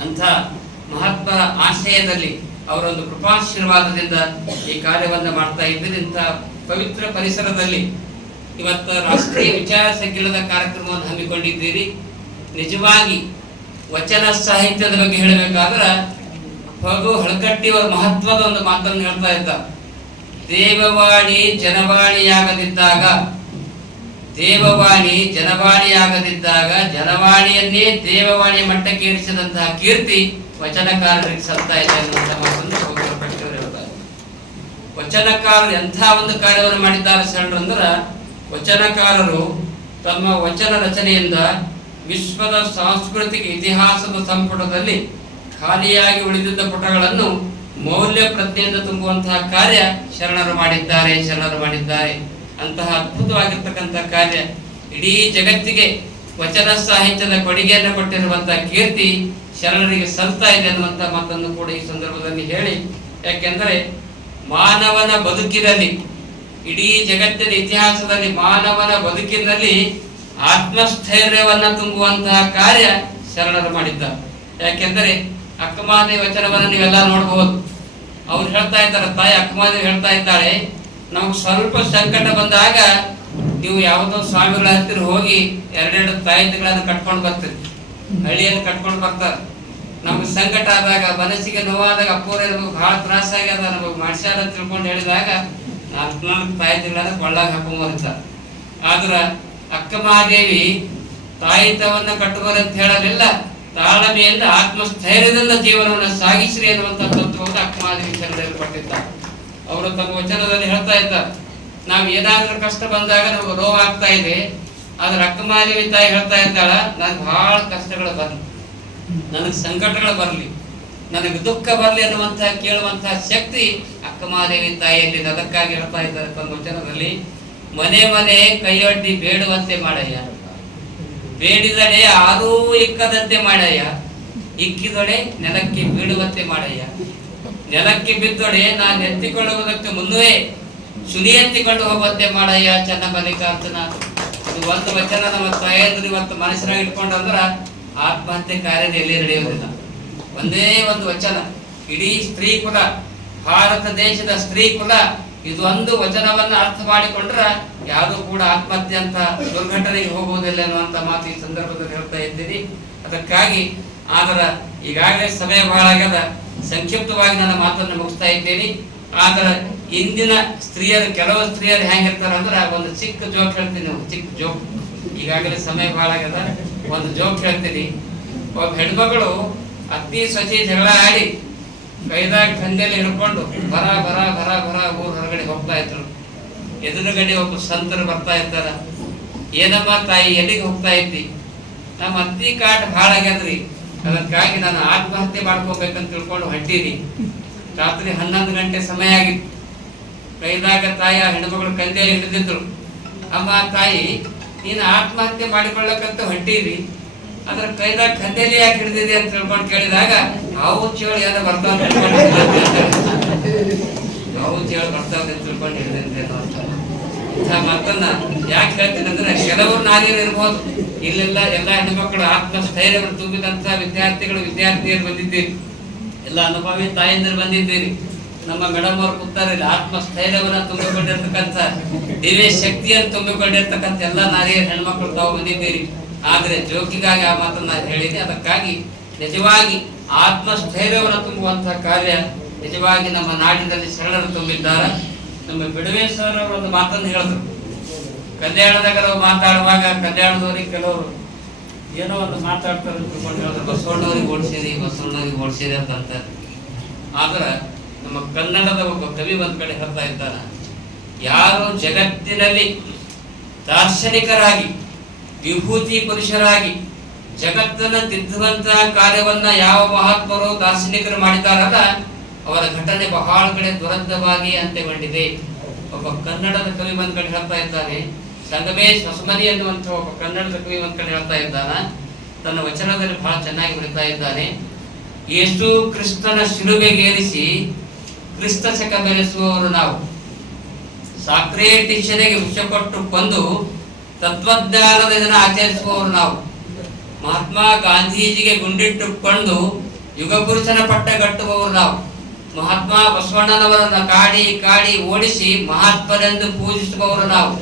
ಅಂತ ಮಹಾತ್ಮರ ಆಶಯದಲ್ಲಿ ಅವರೊಂದು ಕೃಪಾಶೀರ್ವಾದದಿಂದ ಈ ಕಾರ್ಯವನ್ನ ಮಾಡ್ತಾ ಇದ್ದಾರೆ. ಇಂಥ ಪವಿತ್ರ ಪರಿಸರದಲ್ಲಿ ಇವತ್ತು ರಾಷ್ಟ್ರೀಯ ವಿಚಾರ ಸಂಕಿರಣದ ಕಾರ್ಯಕ್ರಮವನ್ನು ಹಮ್ಮಿಕೊಂಡಿದ್ದೀರಿ. ನಿಜವಾಗಿ ವಚನ ಸಾಹಿತ್ಯದ ಬಗ್ಗೆ ಹೇಳಬೇಕಾದ್ರೆ ಫಗು ಹಳಕಟ್ಟಿ ಅವರ ಮಹತ್ವದ ಒಂದು ಮಾತನ್ನು ಹೇಳ್ತಾ ಇದ್ದಾರೆ. ದೇವವಾಣಿ ಜನವಾಣಿಯಾಗದಿದ್ದಾಗ ಜನವಾಣಿಯನ್ನೇ ದೇವವಾಣಿ ಮಟ್ಟಕ್ಕೆ ಏರಿಸಿದಂತಹ ಕೀರ್ತಿ ವಚನಕಾರರಿಗೆ ಸಲ್ತಾ ಇದೆ ಅನ್ನುವಂಥ ಮಾತನ್ನು ಪಟ್ಟಿಯವರು ಹೇಳ್ತಾರೆ. ವಚನಕಾರರು ಎಂಥ ಒಂದು ಕಾರ್ಯವನ್ನು ಮಾಡಿದ್ದಾರೆ ಶರಣರು ಅಂದ್ರೆ, ವಚನಕಾರರು ತಮ್ಮ ವಚನ ರಚನೆಯಿಂದ ವಿಶ್ವದ ಸಾಂಸ್ಕೃತಿಕ ಇತಿಹಾಸದ ಸಂಪುಟದಲ್ಲಿ ಖಾಲಿಯಾಗಿ ಉಳಿದಿದ್ದ ಪುಟಗಳನ್ನು ಮೌಲ್ಯ ಪ್ರಜ್ಞೆಯಿಂದ ತುಂಬುವಂತಹ ಕಾರ್ಯ ಶರಣರು ಮಾಡಿದ್ದಾರೆ. ಅಂತಹ ಅದ್ಭುತವಾಗಿರ್ತಕ್ಕಂಥ ಕಾರ್ಯ ಇಡೀ ಜಗತ್ತಿಗೆ ವಚನ ಸಾಹಿತ್ಯದ ಕೊಡುಗೆಯನ್ನು ಕೊಟ್ಟಿರುವಂತಹ ಕೀರ್ತಿ ಶರಣರಿಗೆ ಸಲ್ತಾ ಇದೆ ಅನ್ನುವಂಥ ಮಾತನ್ನು ಕೂಡ ಈ ಸಂದರ್ಭದಲ್ಲಿ ಹೇಳಿ, ಯಾಕೆಂದರೆ ಮಾನವನ ಬದುಕಿನಲ್ಲಿ, ಇಡೀ ಜಗತ್ತಿನ ಇತಿಹಾಸದಲ್ಲಿ ಮಾನವನ ಬದುಕಿನಲ್ಲಿ ಆತ್ಮಸ್ಥೈರ್ಯವನ್ನ ತುಂಬುವಂತಹ ಕಾರ್ಯ ಶರಣರು ಮಾಡಿದ್ದಾರೆ. ಯಾಕೆಂದರೆ ಅಕ್ಕಮಹಾದೇವಿ ವಚನವನ್ನು ನೀವೆಲ್ಲ ನೋಡಬಹುದು. ಅವ್ರು ಹೇಳ್ತಾ ಇದ್ದಾರೆ, ತಾಯಿ ಅಕ್ಕಮಹಾದೇವಿ ಹೇಳ್ತಾ ಇದ್ದಾಳೆ, ನಮ್ಗೆ ಸ್ವಲ್ಪ ಸಂಕಟ ಬಂದಾಗ ನೀವು ಯಾವುದೋ ಸ್ವಾಮಿಗಳ ಹತ್ತಿರ ಹೋಗಿ ಎರಡೆರಡು ತಾಯಿಗಳನ್ನು ಕಟ್ಕೊಂಡು ಬರ್ತೀರಿ, ಹಳ್ಳಿಯಲ್ಲಿ ಕಟ್ಕೊಂಡು ಬರ್ತಾರೆ. ನಮ್ಗೆ ಸಂಕಟ ಆದಾಗ, ಮನಸ್ಸಿಗೆ ನೋವಾದಾಗ, ಅಪ್ಪೋರ ಬಹಳ ತ್ರಾಸಾಗ್ಯದ ನಮಗೆ ಮಾಡ್ಸ್ಯಾರ ಅಂತ ತಿಳ್ಕೊಂಡು ಹೇಳಿದಾಗ 4 ತಾಯಿಗಳನ್ನ ಕೊಳ್ಳಾಗ ಹಾಕೊಂಡ್ ಬರ್ತಾರೆ. ಆದ್ರ ಅಕ್ಕಮಹಾದೇವಿ ತಾಯಿತವನ್ನ ಕಟ್ಟುವರಂತ ಹೇಳಲಿಲ್ಲ, ತಾಳ್ಮೆಯಿಂದ ಆತ್ಮಸ್ಥೈರ್ಯದಿಂದ ಜೀವನವನ್ನು ಸಾಗಿಸ್ರಿ ಅನ್ನುವಂಥ ತತ್ವವನ್ನು ಅಕ್ಕಮಹಾದೇವಿ ಶರಣರು ಕೊಟ್ಟಿದ್ದಾರೆ. ಅವರು ತಮ್ಮ ವಚನದಲ್ಲಿ ಹೇಳ್ತಾ ಇದ್ದಾರೆ, ನಾವ್ ಏನಾದ್ರೂ ಕಷ್ಟ ಬಂದಾಗ ನಮ್ಗೆ ನೋವು ಆಗ್ತಾ ಇದೆ, ಆದ್ರೆ ಅಕ್ಕಮಹಾದೇವಿ ತಾಯಿ ಹೇಳ್ತಾ ಇದ್ದಾಳ, ನನ್ಗೆ ಬಹಳ ಕಷ್ಟಗಳು ಬರ್ಲಿ, ನನಗೆ ಸಂಕಟಗಳು ಬರ್ಲಿ, ನನಗೆ ದುಃಖ ಬರ್ಲಿ ಅನ್ನುವಂತಹ ಕೇಳುವಂತಹ ಶಕ್ತಿ ಅಕ್ಕಮಹಾದೇವಿ ತಾಯಿಯಲ್ಲಿ. ಅದಕ್ಕಾಗಿ ಹೇಳ್ತಾ ಇದ್ದಾರೆ ತಮ್ಮ ವಚನದಲ್ಲಿ, ಮನೆ ಮನೆ ಕೈಯೊಡ್ಡಿ ಬೇಡುವಂತೆ ಮಾಡಯ್ಯ, ಬೇಡಿದಡೆ ಆರೂ ಇಕ್ಕದಂತೆ ಮಾಡಯ್ಯ, ಇಕ್ಕಿದೊಡೆ ನೆಲಕ್ಕೆ ಬೀಳುವಂತೆ ಮಾಡಯ್ಯ, ನೆಲಕ್ಕೆ ಬಿದ್ದೊಡೆ ನಾನು ಎತ್ತಿಕೊಳ್ಳುವುದಕ್ಕೆ ಮುನ್ನವೇ ಶುನಿ ಎತ್ತಿಕೊಂಡು ಹೋಗುವಂತೆ ಮಾಡಯ್ಯ ಚೆನ್ನ ಮಲ್ಲಿಕಾರ್ಜುನ. ಇದು ಒಂದು ವಚನ ನಮ್ಮ ತಾಯಂದ್ರು ಇವತ್ತು ಮನಸ್ಸಿನಾಗ ಇಟ್ಕೊಂಡ್ರಂದ್ರ ಆತ್ಮಹತ್ಯೆ ಕಾರ್ಯ ಎಲ್ಲಿ ನಡೆಯುವುದಿಲ್ಲ. ಒಂದೇ ಒಂದು ವಚನ, ಇಡೀ ಸ್ತ್ರೀ ಕುಲ, ಭಾರತ ದೇಶದ ಸ್ತ್ರೀ ಕುಲ ಇದೊಂದು ವಚನವನ್ನ ಅರ್ಥ ಮಾಡಿಕೊಂಡ್ರ ಯಾರು ಕೂಡ ಆತ್ಮಹತ್ಯೆ ಅಂತ ದುರ್ಘಟನೆಗೆ ಹೋಗುವುದಿಲ್ಲ ಅನ್ನುವಂತ ಮಾತು ಈ ಸಂದರ್ಭದಲ್ಲಿ ಹೇಳ್ತಾ ಇದ್ದೀನಿ. ಅದಕ್ಕಾಗಿ ಆದ್ರ ಈಗಾಗಲೇ ಸಮಯ ಬಹಳ ಆಗ್ಯದ, ಸಂಕ್ಷಿಪ್ತವಾಗಿ ನನ್ನ ಮಾತನ್ನು ಮುಗಿಸ್ತಾ ಇದ್ದೇನೆ. ಆದ್ರ ಇಂದಿನ ಸ್ತ್ರೀಯರು, ಕೆಲವು ಸ್ತ್ರೀಯರು ಹೆಂಗಿರ್ತಾರ ಅಂದ್ರ, ಒಂದು ಚಿಕ್ಕ ಜೋಕ್ ಹೇಳ್ತೀನಿ, ಚಿಕ್ಕ ಜೋಕ್. ಈಗಾಗಲೇ ಸಮಯ ಬಹಳ ಆಗ್ಯದ, ಒಂದು ಜೋಕ್ ಹೇಳ್ತೀನಿ. ಒಬ್ಬ ಹೆಣ್ಮಗಳು ಅತ್ತಿ ಸೊಸಿ ಜಗಳ ಆಡಿ ಕೈದಾಗ ಕಂದೆಯಲ್ಲಿ ಹಿಡ್ಕೊಂಡು ಬರ ಬರ ಬರ ಬರ ಊರ್ ಹೊರಗಡೆ ಹೋಗ್ತಾ ಇದ್ರು. ಎದುರುಗಡೆ ಒಬ್ಬ ಸಂತರು ಬರ್ತಾ ಇರ್ತಾರ, ಏನಮ್ಮ ತಾಯಿ ಎಲ್ಲಿಗೆ ಹೋಗ್ತಾ ಇದ್ದಿ? ನಮ್ಮ ಅತ್ತಿ ಕಾಟ ಭಾಳ ಆಗ್ಯದ್ರಿ, ಅದಕ್ಕಾಗಿ ನಾನು ಆತ್ಮಹತ್ಯೆ ಮಾಡ್ಕೋಬೇಕಂತ ತಿಳ್ಕೊಂಡು ಹೊಂಟೀನಿ. ರಾತ್ರಿ 11 ಗಂಟೆ ಸಮಯ ಆಗಿತ್ತು. ಕೈದಾಗ ತಾಯಿ ಆ ಹೆಣ್ಮಗಳು ಕಂದೆಯಲ್ಲಿ ಹಿಡಿದಿದ್ರು. ಅಮ್ಮ ತಾಯಿ, ನೀನು ಆತ್ಮಹತ್ಯೆ ಮಾಡಿಕೊಳ್ಳಕಂತ ಹೊಂಟೀರಿ, ಅದ್ರ ಕೈದಾಗ ಕಂದೆಯಲ್ಲಿ ಯಾಕೆ ಹಿಡಿದಿದೆ ಅಂತ ತಿಳ್ಕೊಂಡು ಕೇಳಿದಾಗ, ಅವು ಚೇಳು ಏನೋ ಬರ್ತಾವ ತಿಳ್ಕೊಂಡು ಅವು ಚೇಳು ಬರ್ತಾವ ತಿಳ್ಕೊಂಡು ಹಿಡಿದಿದ್ದೆ ಅಂತ. ಇಂಥ ಮಾತನ್ನ ಯಾಕೆ ಹೇಳ್ತೀನಿ ಅಂದ್ರೆ, ಕೆಲವರು ನಾನೇನು ಇರ್ಬೋದು, ಇಲ್ಲೆಲ್ಲ ಎಲ್ಲ ಹೆಣ್ಮಕ್ಳು ಆತ್ಮಸ್ಥೈರ್ಯವನ್ನು ತುಂಬಿದಂತ ವಿದ್ಯಾರ್ಥಿಗಳು ವಿದ್ಯಾರ್ಥಿನಿಯರು ಬಂದಿದ್ದೀರಿ, ಎಲ್ಲ ಅನುಭವಿ ತಾಯಂದಿರು ಬಂದಿದ್ದೀರಿ. ನಮ್ಮ ಮೇಡಮ್ ಅವ್ರು ಕೂತಾರೆ, ಆತ್ಮಸ್ಥೈರ್ಯವನ್ನ ತುಂಬಿಕೊಂಡಿರ್ತಕ್ಕಂಥ, ದಿವ್ಯ ಶಕ್ತಿಯನ್ನು ತುಂಬಿಕೊಂಡಿರ್ತಕ್ಕಂಥ ಎಲ್ಲ ನಾರಿಯರು ಹೆಣ್ಮಕ್ಳು ತಾವು ಬಂದಿದ್ದೀರಿ. ಆದ್ರೆ ಜೋಕಿಗಾಗಿ ಆ ಮಾತನ್ನ ಹೇಳಿದೆ. ಅದಕ್ಕಾಗಿ ನಿಜವಾಗಿ ಆತ್ಮಸ್ಥೈರ್ಯವನ್ನು ತುಂಬುವಂತಹ ಕಾರ್ಯ ನಿಜವಾಗಿ ನಮ್ಮ ನಾಡಿನಲ್ಲಿ ಶರಣರು ತುಂಬಿದ್ದಾರೆ. ನಮ್ಮ ಬಿಡುವೆ ಸರ್ ಅವರು ಒಂದು ಮಾತನ್ನು ಹೇಳಿದ್ರು, ಕಲ್ಯಾಣದಾಗ ನಾವು ಮಾತಾಡುವಾಗ ಕಲ್ಯಾಣದವ್ರಿಗೆ ಕೆಲವರು ಏನೋ ಒಂದು ಮಾತಾಡ್ತಾರೆ ತಿಳ್ಕೊಂಡು ಹೇಳಿದ್ರು, ಬಸವಣ್ಣವ್ರಿಗೆ ಓಡಿಸಿರಿ ಅಂತ ಅಂತಾರೆ. ಆದ್ರೆ ನಮ್ಮ ಕನ್ನಡದ ಒಬ್ಬ ಕವಿ ಒಂದ್ ಕಡೆ ಹೇಳ್ತಾ ಇದ್ದಾರ, ಯಾರು ಜಗತ್ತಿನಲ್ಲಿ ದಾರ್ಶನಿಕರಾಗಿ ವಿಭೂತಿ ಪುರುಷರಾಗಿ ಜಗತ್ತನ್ನ ತಿದ್ದುವಂತಹ ಕಾರ್ಯವನ್ನ ಯಾವ ಮಹಾತ್ಮರು ದಾರ್ಶನಿಕರು ಮಾಡಿದಾರಲ್ಲ, ಅವರ ಘಟನೆ ಬಹಳ ಕಡೆ ದುರಂತವಾಗಿ ಅಂತ್ಯಗೊಂಡಿದೆ. ಒಬ್ಬ ಕನ್ನಡದ ಕವಿ ಒಂದ್ ಕಡೆ ಹೇಳ್ತಾ ಇದ್ದಾನೆ, ಸಂಗಮೇಶ್ ಹೊಸಮನಿ ಅನ್ನುವಂಥ ಒಬ್ಬ ಕನ್ನಡದ ಕವಿ ಒಂದ್ ಕಡೆ ಹೇಳ್ತಾ ಇದ್ದಾನ, ತನ್ನ ವಚನದಲ್ಲಿ ಬಹಳ ಚೆನ್ನಾಗಿ ಬರೀತಾ ಇದ್ದಾನೆ. ಯೇಸು ಕ್ರಿಸ್ತನ ಶಿಲುಬೆಗೇರಿಸಿ ಕ್ರಿಸ್ತ ಶಕ ಬೆಳೆಸುವವರು ನಾವು, ಸಾಕ್ರೇಟಿಸನಿಗೆ ವಿಷ ಕೊಟ್ಟು ಕೊಂದು ತತ್ವಜ್ಞಾನದ ದಿನ ಆಚರಿಸುವವರು ನಾವು, ಮಹಾತ್ಮ ಗಾಂಧೀಜಿಗೆ ಗುಂಡಿಟ್ಟುಕೊಂಡು ಯುಗಪುರುಷನ ಪಟ್ಟ ಕಟ್ಟುವವರು ನಾವು, ಮಹಾತ್ಮ ಬಸವಣ್ಣನವರನ್ನ ಕಾಡಿ ಕಾಡಿ ಓಡಿಸಿ ಮಹಾತ್ಮರೆಂದು ಪೂಜಿಸುವವರು ನಾವು,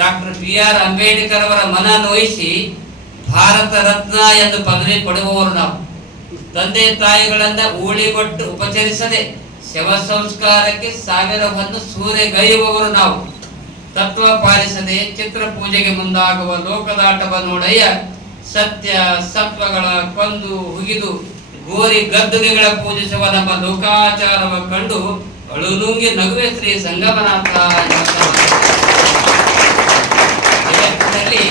ಡಾಕ್ಟರ್ BR ಅಂಬೇಡ್ಕರ್ ಅವರ ಮನ ನೋಯಿಸಿ ಭಾರತ ರತ್ನ ಎಂದು ಪದವಿ ಪಡೆಯುವವರು ನಾವು, ತಂದೆ ತಾಯಿಗಳನ್ನ ಊಳಿಗೊಟ್ಟು ಉಪಚರಿಸದೆ ಶವ ಸಂಸ್ಕಾರಕ್ಕೆ 1000 ಹೊನ್ನು ಸೂರೆಗೈಯುವವರು ನಾವು. ತತ್ವ ಪಾಲಿಸದೆ ಚಿತ್ರ ಪೂಜೆಗೆ ಮುಂದಾಗುವ ಲೋಕದಾಟವ ನೋಡಯ್ಯ. ಸತ್ಯ ಸತ್ವಗಳ ಕೊಂದು ಹುಗಿದು ಗೋರಿ ಗದ್ದುಗೆಗಳ ಪೂಜಿಸುವ ನಮ್ಮ ಲೋಕಾಚಾರವ ಕಂಡು ಅಳುನುಂಗಿ ನಗುವೆ ಶ್ರೀ ಸಂಗಮನಾಥ. ಜಗತ್ತಿನಲ್ಲಿ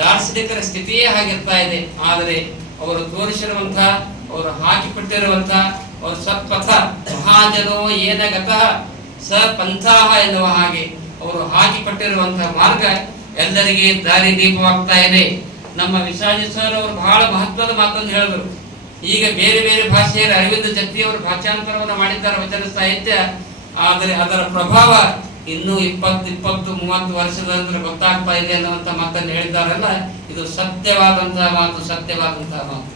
ದಾರ್ಶನಿಕರ ಸ್ಥಿತಿಯೇ ಹಾಗಿರ್ತಾ ಇದೆ. ಆದರೆ ಅವರು ತೋರಿಸಿರುವಂತಹ, ಅವರು ಹಾಕಿಕೊಟ್ಟಿರುವಂತಹ, ಅವರು ಸತ್ಪಥ ಮಹಾಜನೋ ಏನಗತಃ ಸ ಪಂಥಾಹ ಎನ್ನುವ ಹಾಗೆ ಅವರು ಹಾಕಿಕೊಟ್ಟಿರುವಂತಹ ಮಾರ್ಗ ಎಲ್ಲರಿಗೆ ದಾರಿ ದೀಪವಾಗ್ತಾ ಇದೆ. ನಮ್ಮ ವಿಸಾಜಿ ಸರ್ ಅವರು ಬಹಳ ಮಹತ್ವದ ಮಾತನ್ನು ಹೇಳಿದರು. ಈಗ ಬೇರೆ ಬೇರೆ ಭಾಷೆಯಲ್ಲಿ ಅರವಿಂದ ಜತ್ತಿಯವರು ಭಾಷಾಂತರವನ್ನು ಮಾಡಿದ್ದಾರೆ ವಚನ ಸಾಹಿತ್ಯ. ಆದರೆ ಅದರ ಪ್ರಭಾವ ಇನ್ನೂ 20-30 ವರ್ಷದ ನಂತರ ಗೊತ್ತಾಗ್ತಾ ಇದೆ ಅನ್ನುವಂತ ಮಾತನ್ನು ಹೇಳಿದ್ದಾರಲ್ಲ, ಇದು ಸತ್ಯವಾದಂತಹ ಮಾತು, ಸತ್ಯವಾದಂತಹ ಮಾತು.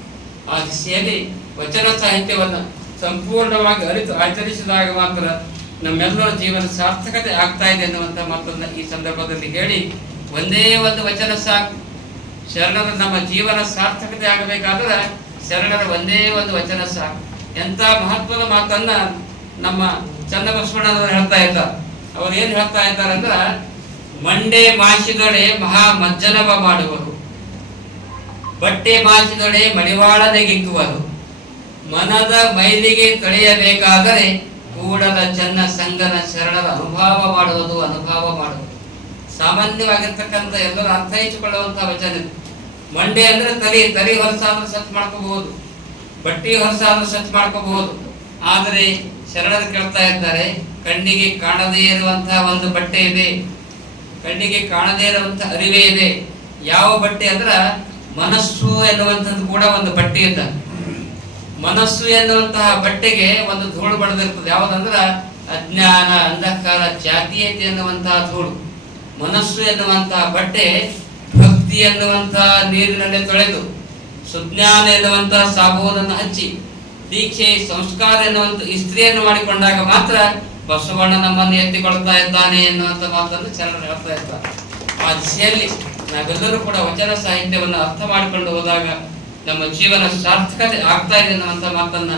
ಆ ದಿಶೆಯಲ್ಲಿ ವಚನ ಸಾಹಿತ್ಯವನ್ನು ಸಂಪೂರ್ಣವಾಗಿ ಅರಿತು ಆಚರಿಸಿದಾಗ ಮಾತ್ರ ನಮ್ಮೆಲ್ಲರ ಜೀವನ ಸಾರ್ಥಕತೆ ಆಗ್ತಾ ಇದೆ ಅನ್ನುವಂತ ಮಾತನ್ನ ಈ ಸಂದರ್ಭದಲ್ಲಿ ಹೇಳಿ, ಒಂದೇ ಒಂದು ವಚನ ಸಾಕು. ಶರಣರ ನಮ್ಮ ಜೀವನ ಸಾರ್ಥಕತೆ ಆಗಬೇಕಾದ್ರೆ ಶರಣರ ಒಂದೇ ಒಂದು ವಚನ ಸಾಕು. ಎಂತ ಮಹತ್ವದ ಮಾತನ್ನ ನಮ್ಮ ಚನ್ನಬಸವಣ್ಣನವರು ಹೇಳ್ತಾ ಇದ್ದಾರೆ. ಅವ್ರು ಏನ್ ಹೇಳ್ತಾ ಇದ್ದಾರೆ ಅಂದ್ರ, ಮಂಡೆ ಮಾಸಿದೊಡೆ ಮಹಾ ಮಜ್ಜನವ ಮಾಡುವರು, ಬಟ್ಟೆ ಮಾಸಿದೊಡೆ ಮಡಿವಾಳ ನೆಗಿಕ್ಕುವರು, ಮನದ ಮೈಲಿಗೆ ತೊಳೆಯಬೇಕಾದರೆ ಕೂಡಲ ಚನ್ನ ಸಂಗನ ಶರಣರ ಅನುಭವ ಮಾಡುವುದು, ಅನುಭವ ಮಾಡುವುದು. ಸಾಮಾನ್ಯವಾಗಿರ್ತಕ್ಕಂಥ ಎಲ್ಲರೂ ಅರ್ಥೈಸಿಕೊಳ್ಳುವಂತಹ ವಚನ. ಮಂಡೆ ಅಂದ್ರೆ ತರಿ ಹೊರಸಾದ್ರೂ ಸ್ವಚ್ಛ ಮಾಡ್ಕೋಬಹುದು, ಬಟ್ಟೆ ಹೊರಸಾದ್ರೂ ಸ್ವಚ್ಛ ಮಾಡ್ಕೋಬಹುದು. ಆದರೆ ಶರಣರು ಕೇಳ್ತಾ ಇದ್ದಾರೆ, ಕಣ್ಣಿಗೆ ಕಾಣದೇ ಇರುವಂತಹ ಒಂದು ಬಟ್ಟೆ ಇದೆ, ಕಣ್ಣಿಗೆ ಕಾಣದೇ ಇರುವಂತಹ ಅರಿವೆ ಇದೆ. ಯಾವ ಬಟ್ಟೆ ಅಂದ್ರ ಮನಸ್ಸು ಎನ್ನುವಂಥದ್ದು ಕೂಡ ಒಂದು ಬಟ್ಟೆ ಇದ್ದ. ಮನಸ್ಸು ಎನ್ನುವಂತಹ ಬಟ್ಟೆಗೆ ಒಂದು ಧೂಳು ಬಡದಿರ್ತದೆ. ಯಾವ್ದಂದ್ರ ಅಜ್ಞಾನ, ಅಂಧಕಾರ, ಜಾತೀಯತೆ ಎನ್ನುವಂತಹ ಧೂಳು. ಮನಸ್ಸು ಎನ್ನುವಂತಹ ಬಟ್ಟೆ ಭಕ್ತಿ ಎನ್ನುವಂತಹ ನೀರಿನಲ್ಲಿ ತೊಳೆದು, ಸುಜ್ಞಾನ ಎನ್ನುವಂತಹ ಸಾಬೂನನ್ನು ಹಚ್ಚಿ, ದೀಕ್ಷೆ ಸಂಸ್ಕಾರ ಎನ್ನುವಂತ ಇಸ್ತ್ರಿಯನ್ನು ಮಾಡಿಕೊಂಡಾಗ ಮಾತ್ರ ಬಸವಣ್ಣ ನಮ್ಮನ್ನು ಎತ್ತಿಕೊಳ್ತಾ ಇದ್ದಾನೆ ಎನ್ನುವಂತ ಮಾತನ್ನು ಶರಣರು ಹೇಳ್ತಾ ಇದ್ದಾರೆ. ಆ ದಿಶೆಯಲ್ಲಿ ನಾವೆಲ್ಲರೂ ಕೂಡ ವಚನ ಸಾಹಿತ್ಯವನ್ನು ಅರ್ಥ ಮಾಡಿಕೊಂಡು ಹೋದಾಗ ನಮ್ಮ ಜೀವನ ಸಾರ್ಥಕತೆ ಆಗ್ತಾ ಇದೆ ಅನ್ನುವಂತ ಮಾತನ್ನ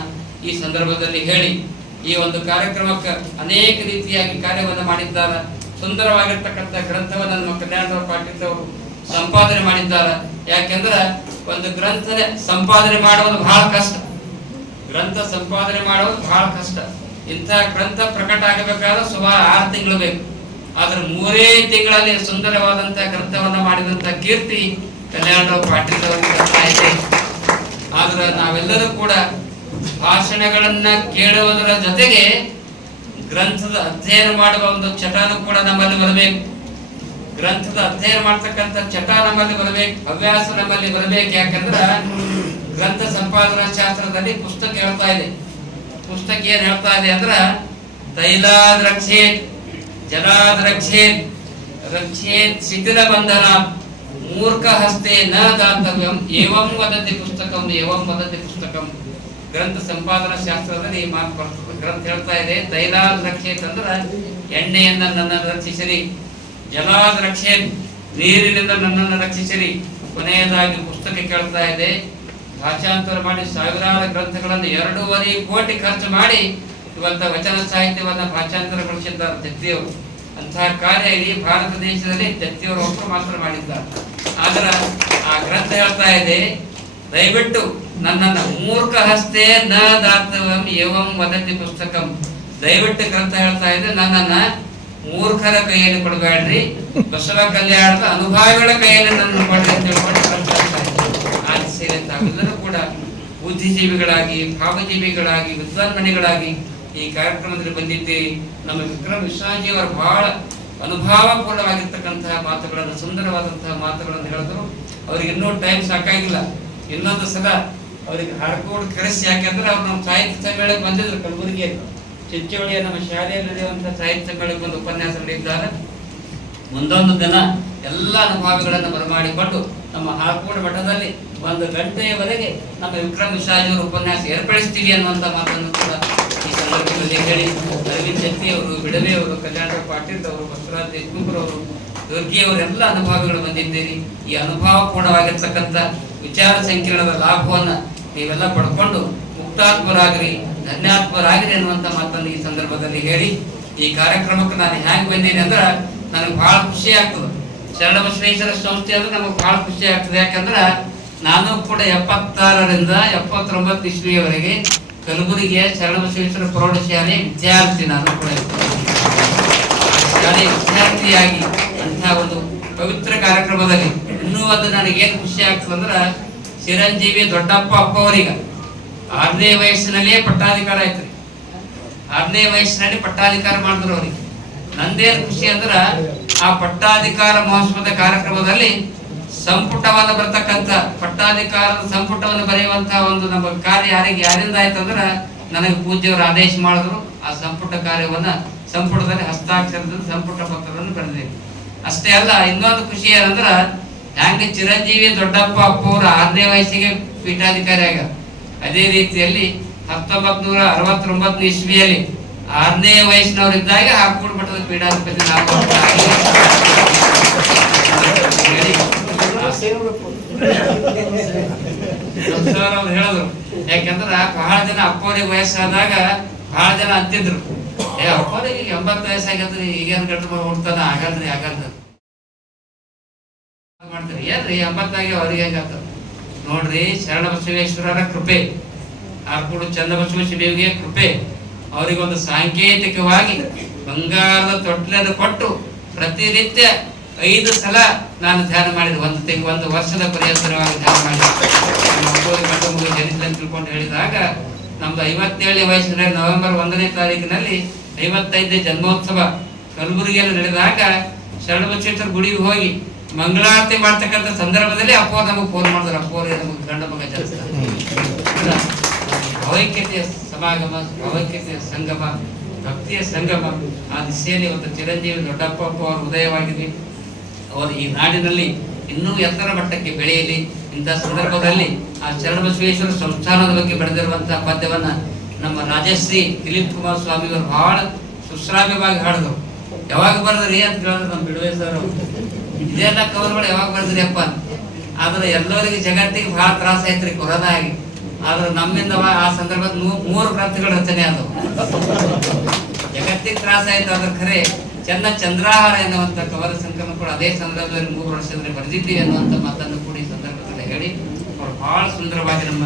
ಈ ಸಂದರ್ಭದಲ್ಲಿ ಹೇಳಿ, ಈ ಒಂದು ಕಾರ್ಯಕ್ರಮಕ್ಕೆ ಅನೇಕ ರೀತಿಯಾಗಿ ಕಾರ್ಯವನ್ನು ಮಾಡಿದ್ದಾರೆ. ಸುಂದರವಾಗಿರ್ತಕ್ಕಂಥ ಗ್ರಂಥವನ್ನು ನಮ್ಮ ಕಲ್ಯಾಣರಾವ್ ಪಾಟೀಲ್ ಅವರು ಸಂಪಾದನೆ ಮಾಡಿದ್ದಾರೆ. ಯಾಕೆಂದ್ರೆ ಒಂದು ಗ್ರಂಥ ಸಂಪಾದನೆ ಮಾಡುವುದು ಬಹಳ ಕಷ್ಟ. ಗ್ರಂಥ ಸಂಪಾದನೆ ಮಾಡುವುದು ಬಹಳ ಕಷ್ಟ. ಇಂಥ ಗ್ರಂಥ ಪ್ರಕಟ ಆಗಬೇಕಾದ್ರೆ ಸುಮಾರು 6 ತಿಂಗಳು ಬೇಕು. ಆದ್ರೆ 3 ತಿಂಗಳಲ್ಲಿ ಸುಂದರವಾದಂತಹ ಗ್ರಂಥವನ್ನ ಮಾಡಿದಂತ ಕೀರ್ತಿ ಕಲ್ಯಾಣರಾವ್ ಪಾಟೀಲ್ ಅವರಿಗೆ ಬರ್ತಾ ಇದೆ. ಆದ್ರೆ ನಾವೆಲ್ಲರೂ ಕೂಡ ಭಾಷಣಗಳನ್ನ ಕೇಳುವುದರ ಜೊತೆಗೆ ಗ್ರಂಥದ ಅಧ್ಯಯನ ಮಾಡುವ ಒಂದು ಚಟನೂ ಕೂಡ ನಮ್ಮಲ್ಲಿ ಬರಬೇಕು. ಗ್ರಂಥದ ಅಧ್ಯಯನ ಮಾಡ್ತಕ್ಕಂಥ ಚಟ ನಮ್ಮಲ್ಲಿ ಬರಬೇಕು, ಹವ್ಯಾಸ ನಮ್ಮಲ್ಲಿ ಬರಬೇಕು. ಯಾಕಂದ್ರೆ ಗ್ರಂಥ ಸಂಪಾದನಾ ಶಾಸ್ತ್ರದಲ್ಲಿ ಪುಸ್ತಕ ಹೇಳ್ತಾ ಇದೆ. ಪುಸ್ತಕ ಏನ್ ಹೇಳ್ತಾ ಇದೆ ಅಂದ್ರ, ತೈಲಾದ್ ರಕ್ಷೇತ್ ಜಲಾದ್ ರಕ್ಷೇತ್ ರಕ್ಷೇತ್ ಶಿಥಿಲ ಬಂಧನ ಮೂರ್ಖ ಹಸ್ತೆ ನ ದಾತವ್ಯಂ ಏವಂ ವದತಿ ಪುಸ್ತಕಂ ಏವಂ ವದತಿ ಪುಸ್ತಕಂ. ಗ್ರಂಥ ಸಂಪಾದನಾ ಶಾಸ್ತ್ರದಲ್ಲಿ ಈ ಮಾತು ಬರ್ತದೆ. ಗ್ರಂಥ ಹೇಳ್ತಾ ಇದೆ, ತೈಲಾದ್ ರಕ್ಷೇತ್ ಅಂದ್ರ ಎಣ್ಣೆಯನ್ನ ನನ್ನನ್ನು ರಕ್ಷಿಸಿರಿ, ಜಲಾದ್ ರಕ್ಷೇತ್ ನೀರಿನಿಂದ ನನ್ನನ್ನು ರಕ್ಷಿಸಿರಿ. ಕೊನೆಯದಾಗಿ ಪುಸ್ತಕ ಕೇಳ್ತಾ ಇದೆ, ಭಾಷಾಂತರ ಮಾಡಿ ಸಾವಿರಾರು ಗ್ರಂಥಗಳನ್ನು 2.5 ಕೋಟಿ ಖರ್ಚು ಮಾಡಿ ಇವತ್ತ ವಚನ ಸಾಹಿತ್ಯವನ್ನ ಭಾಷಾಂತರಗೊಳಿಸಿದ್ದಾರೆ ಜತ್ತಿಯವರು. ಅಂತಹ ಕಾರ್ಯ ಇಡೀ ಭಾರತ ದೇಶದಲ್ಲಿ ಜತ್ತಿಯವರು ಒಬ್ಬರು ಮಾತ್ರ ಮಾಡಿದ್ದಾರೆ. ಆದ್ರ ಆ ಗ್ರಂಥ ಹೇಳ್ತಾ ಇದೆ, ದಯವಿಟ್ಟು ನನ್ನನ್ನು ಮೂರ್ಖ ಹಸ್ತೆ ನ ದಾತವಂ ಏವಂ ವದತಿ ಪುಸ್ತಕಂ. ದಯವಿಟ್ಟು ಗ್ರಂಥ ಹೇಳ್ತಾ ಇದೆ, ನನ್ನನ್ನ ಮೂರ್ಖರ ಕೈಯಲ್ಲಿ ಕೊಡಬೇಡ್ರಿ, ಬಸವ ಕಲ್ಯಾಣದ ಅನುಭವಿಗಳ ಕೈಯಲ್ಲಿ ನನ್ನ ಕೊಡ್ರಿ ಅಂತ ಹೇಳ್ಕೊಂಡು ಆ ದಿಸೆಯಲ್ಲಿ ತಾವೆಲ್ಲರೂ ಕೂಡ ಬುದ್ಧಿಜೀವಿಗಳಾಗಿ, ಭಾವಜೀವಿಗಳಾಗಿ, ವಿದ್ವಾನ್ಮಣಿಗಳಾಗಿ ಈ ಕಾರ್ಯಕ್ರಮದಲ್ಲಿ ಬಂದಿದ್ದೀರಿ. ನಮ್ಮ ವಿಕ್ರಮ್ ವಿಶ್ವಾಜಿ ಅವರು ಬಹಳ ಅನುಭವಪೂರ್ಣವಾಗಿರ್ತಕ್ಕಂತಹ ಮಾತುಗಳನ್ನು, ಸುಂದರವಾದಂತಹ ಮಾತುಗಳನ್ನು ಹೇಳಿದ್ರು. ಅವ್ರಿಗೆ ಇನ್ನೂ ಟೈಮ್ ಸಾಕಾಗಿಲ್ಲ. ಇನ್ನೊಂದು ಸಲ ಅವರಿಗೆ ಹಾರ್ಕೋಡ್ ಕರೆಸಿ, ಯಾಕೆಂದ್ರೆ ಅವ್ರು ನಮ್ಮ ಸಾಹಿತ್ಯ ಸಮ್ಮೇಳನಕ್ಕೆ ಬಂದಿದ್ರು. ಕಲಬುರಗಿಯಲ್ಲಿ ಚಿಂಚೋಳಿಯ ನಮ್ಮ ಶಾಲೆಯಲ್ಲಿ ನಡೆಯುವಂತಹ ಸಾಹಿತ್ಯ ಸಮ್ಮೇಳನಕ್ಕೆ ಒಂದು ಉಪನ್ಯಾಸ ನೀಡಿದ್ದಾರೆ. ಮುಂದೊಂದು ದಿನ ಎಲ್ಲ ಅನುಭವಗಳನ್ನು ಬರಮಾಡಿಕೊಂಡು ನಮ್ಮ ಹಾರ್ಕೋಡ್ ಮಠದಲ್ಲಿ 1 ಗಂಟೆಯವರೆಗೆ ನಮ್ಮ ವಿಕ್ರಮ್ ವಿಶ್ವಾಜಿಯವರು ಉಪನ್ಯಾಸ ಏರ್ಪಡಿಸ್ತೀವಿ ಅನ್ನುವಂತ ಮಾತನ್ನು ಕೂಡ ಈ ಸಂದರ್ಭದಲ್ಲಿ ಹೇಳಿ, ಅರವಿಂದ್ ಜತ್ತಿ ಅವರು, ಬಿಡವೆ ಅವರು, ಕಲ್ಯಾಣರಾವ್ ಪಾಟೀಲ್ ಅವರು, ಬಸವರಾಜ್ ದೇಶಮುಖ್ ಅವರು, ದುರ್ಗಿಯವರೆಲ್ಲ ಅನುಭವಿಗಳು ಬಂದಿದ್ದೀರಿ. ಈ ಅನುಭವಪೂರ್ಣವಾಗಿರ್ತಕ್ಕಂಥ ವಿಚಾರ ಸಂಕಿರಣದ ಲಾಭವನ್ನ ನೀವೆಲ್ಲ ಪಡ್ಕೊಂಡು ಮುಕ್ತಾತ್ಮರಾಗ್ರಿ. ಧನ್ಯಾತ್ಮರಾಗಿದೆ ಅನ್ನುವಂಥ ಮಾತನ್ನು ಈ ಸಂದರ್ಭದಲ್ಲಿ ಹೇಳಿ, ಈ ಕಾರ್ಯಕ್ರಮಕ್ಕೆ ನಾನು ಹ್ಯಾಂಗ್ ಬಂದೇನೆ ಅಂದ್ರೆ ನನಗೆ ಬಹಳ ಖುಷಿ ಆಗ್ತದೆ. ಶರಣ ಬಸವೇಶ್ವರ ಸಂಸ್ಥೆ ಅಂದ್ರೆ ನಮಗೆ ಬಹಳ ಖುಷಿ ಆಗ್ತದೆ. ಯಾಕಂದ್ರೆ ನಾನು ಕೂಡ 76ರಿಂದ 79 ಇಸ್ವಿಯವರೆಗೆ ಕಲಬುರಗಿಯ ಶರಣ ಬಸವೇಶ್ವರ ಪ್ರೌಢಶಾಲೆ ವಿದ್ಯಾರ್ಥಿ. ನಾನು ಕೂಡ ಶಾಲೆ ವಿದ್ಯಾರ್ಥಿಯಾಗಿ ಅಂತಹ ಒಂದು ಪವಿತ್ರ ಕಾರ್ಯಕ್ರಮದಲ್ಲಿ ಇನ್ನೂ ಅದು ನನಗೇನು ಖುಷಿ ಆಗ್ತದೆ ಅಂದ್ರೆ, ಚಿರಂಜೀವಿ ದೊಡ್ಡಪ್ಪ ಅಪ್ಪವರಿಗೆ 6ನೇ ವಯಸ್ಸಿನಲ್ಲಿಯೇ ಪಟ್ಟಾಧಿಕಾರ ಆಯ್ತು. 6ನೇ ವಯಸ್ಸಿನಲ್ಲಿ ಪಟ್ಟಾಧಿಕಾರ ಮಾಡಿದ್ರು ಅವರಿಗೆ. ನಂದೇನು ಖುಷಿ ಅಂದ್ರ ಆ ಪಟ್ಟಾಧಿಕಾರ ಮಹೋತ್ಸವದ ಕಾರ್ಯಕ್ರಮದಲ್ಲಿ ಸಂಪುಟವನ್ನು ಬರ್ತಕ್ಕಂಥ ಪಟ್ಟಾಧಿಕಾರದ ಸಂಪುಟವನ್ನು ಬರೆಯುವಂತಹ ಒಂದು ನಮ್ಮ ಕಾರ್ಯ ಯಾರಿಂದ ಆಯ್ತಂದ್ರ ನನಗೆ ಪೂಜ್ಯವರು ಆದೇಶ ಮಾಡಿದ್ರು. ಆ ಸಂಪುಟ ಕಾರ್ಯವನ್ನ ಸಂಪುಟದಲ್ಲಿ ಹಸ್ತಾಕ್ಷರದಿಂದ ಸಂಪುಟ ಪತ್ರವನ್ನು ಬರೆದಿದೆ. ಅಷ್ಟೇ ಅಲ್ಲ, ಇನ್ನೊಂದು ಖುಷಿ ಏನಂದ್ರ ಹ್ಯಾಂಗ ಚಿರಂಜೀವಿ ದೊಡ್ಡಪ್ಪ ಅಪ್ಪವರು 6ನೇ ವಯಸ್ಸಿಗೆ ಪೀಠಾಧಿಕಾರಿ ಆಗ, ಅದೇ ರೀತಿಯಲ್ಲಿ 1969 ಇಸ್ವಿಯಲ್ಲಿ 6ನೇ ವಯಸ್ಸಿನವರಿದ್ದಾಗ ಹಾಕೂಡ್ ಮಠದ ಪೀಠಾಧಿಪತಿ ನಾವು ಅವ್ರು ಹೇಳಿದ್ರು. ಯಾಕಂದ್ರ ಬಹಳ ಜನ ಅಪ್ಪವ್ರಿಗೆ ವಯಸ್ಸಾದಾಗ ಬಹಳ ಜನ ಅಂತಿದ್ರು, ಅಪ್ಪವ್ರಿಗೆ 80 ವಯಸ್ಸಾಗದ್ರಿ, ಈಗೇನ್ ಗಂಟು ಹುಡ್ತಾನ, ಆಗಲ್ರಿ ಮಾಡ್ತಾರೆ. ಏನ್ರಿ 80 ಅವ್ರಿಗೆ ಹೆಂಗಾತ ನೋಡ್ರಿ. ಶರಣ ಬಸವೇಶ್ವರರ ಕೃಪೆ, ಆರ್ಕೂಡು ಚನ್ನಬಸವೇಶ್ವರ ದೇವಿಗೆ ಕೃಪೆ, ಅವರಿಗೊಂದು ಸಾಂಕೇತಿಕವಾಗಿ ಬಂಗಾರದ ತೊಟ್ಲನ್ನು ಕೊಟ್ಟು ಪ್ರತಿನಿತ್ಯ 5 ಸಲ ನಾನು ಧ್ಯಾನ ಮಾಡಿದೆ. ಒಂದು ವರ್ಷದ ಪರ್ಯಂತರವಾಗಿ ಧ್ಯಾನ ಮಾಡಿದೆ. ಗಂಡು ಮಗು ಜನಿಸಿದ ತಿಳ್ಕೊಂಡು ಹೇಳಿದಾಗ ನಮ್ದು 57ನೇ ವಯಸ್ಸಿನಲ್ಲಿ ನವೆಂಬರ್ 1ನೇ ತಾರೀಕಿನಲ್ಲಿ 55ನೇ ಜನ್ಮೋತ್ಸವ ಕಲಬುರಗಿಯಲ್ಲಿ ನಡೆದಾಗ ಶರಣ ಬಸವೇಶ್ವರ ಗುಡಿಗೆ ಹೋಗಿ ಮಂಗಳಾರತಿ ಮಾಡ್ತಕ್ಕಂಥ ಸಂದರ್ಭದಲ್ಲಿ ಅಪ್ಪ ನಮಗೆ ಫೋನ್ ಮಾಡಿದ್ರು, ಅಪ್ಪವ್ರಿಗೆ ನಮಗೆ ಗಂಡ ಮಗ ಜಾಸ್ತಿ. ಭಾವೈಕ್ಯತೆಯ ಸಮಾಗಮ, ಭಾವೈಕ್ಯತೆಯ ಸಂಗಮ, ಭಕ್ತಿಯ ಸಂಗಮ, ಆ ದಿಸೆಯಲ್ಲಿ ಒಂದು ಚಿರಂಜೀವಿ ದೊಡ್ಡಪ್ಪ ಅಪ್ಪ ಅವರು ಉದಯವಾಗಿದೆ. ಅವರು ಈ ನಾಡಿನಲ್ಲಿ ಇನ್ನೂ ಎತ್ತರ ಮಟ್ಟಕ್ಕೆ ಬೆಳೆಯಲಿ. ಇಂತಹ ಸಂದರ್ಭದಲ್ಲಿ ಆ ಶರಣ ಬಸವೇಶ್ವರ ಸಂಸ್ಥಾನದ ಬಗ್ಗೆ ಬರೆದಿರುವಂತಹ ಪದ್ಯವನ್ನ ನಮ್ಮ ರಾಜಶ್ರೀ ದಿಲೀಪ್ ಕುಮಾರ್ ಸ್ವಾಮಿಯವರು ಬಹಳ ಸುಶ್ರಾವ್ಯವಾಗಿ ಹಾಡಿದ್ರು. ಯಾವಾಗ ಬರೆದ್ರಿ ಅಂತ ಹೇಳಿದ್ರೆ ನಮ್ಮ ಬಿಡುವೆ ಸರ್, ಇದೆಲ್ಲ ಕವರ್ಗಳು ಯಾವಾಗ ಬರೆದ್ರಿ ಅಪ್ಪ. ಆದ್ರೆ ಎಲ್ಲರಿಗೆ ಜಗತ್ತಿಗೆ ಬಹಳ ತ್ರಾಸ ಆಯ್ತ್ರಿ ಕೊರೋನಾ ಆಗಿ. ಆದ್ರೆ ನಮ್ಮಿಂದ ಆ ಸಂದರ್ಭದ 3 ಗ್ರಂಥಗಳ ರಚನೆ ಆದವು. ಜಗತ್ತಿಗೆ ತ್ರಾಸ ಆಯ್ತು. ಅದ್ರ ಖರೆ ಚಂದ ಚಂದ್ರಹಾರ ಎನ್ನುವಂತ ಕವರ ಸಂಕಲನ ಕೂಡ ಅದೇ ಸಂದರ್ಭದಲ್ಲಿ 3 ವರ್ಷದಲ್ಲಿ ಬರೆದಿದ್ದೀವಿ ಅನ್ನುವಂತ ಮಾತನ್ನು ಕೂಡ ಈ ಸಂದರ್ಭದಲ್ಲಿ ಹೇಳಿ, ಅವರು ಬಹಳ ಸುಂದರವಾಗಿ ನಮ್ಮ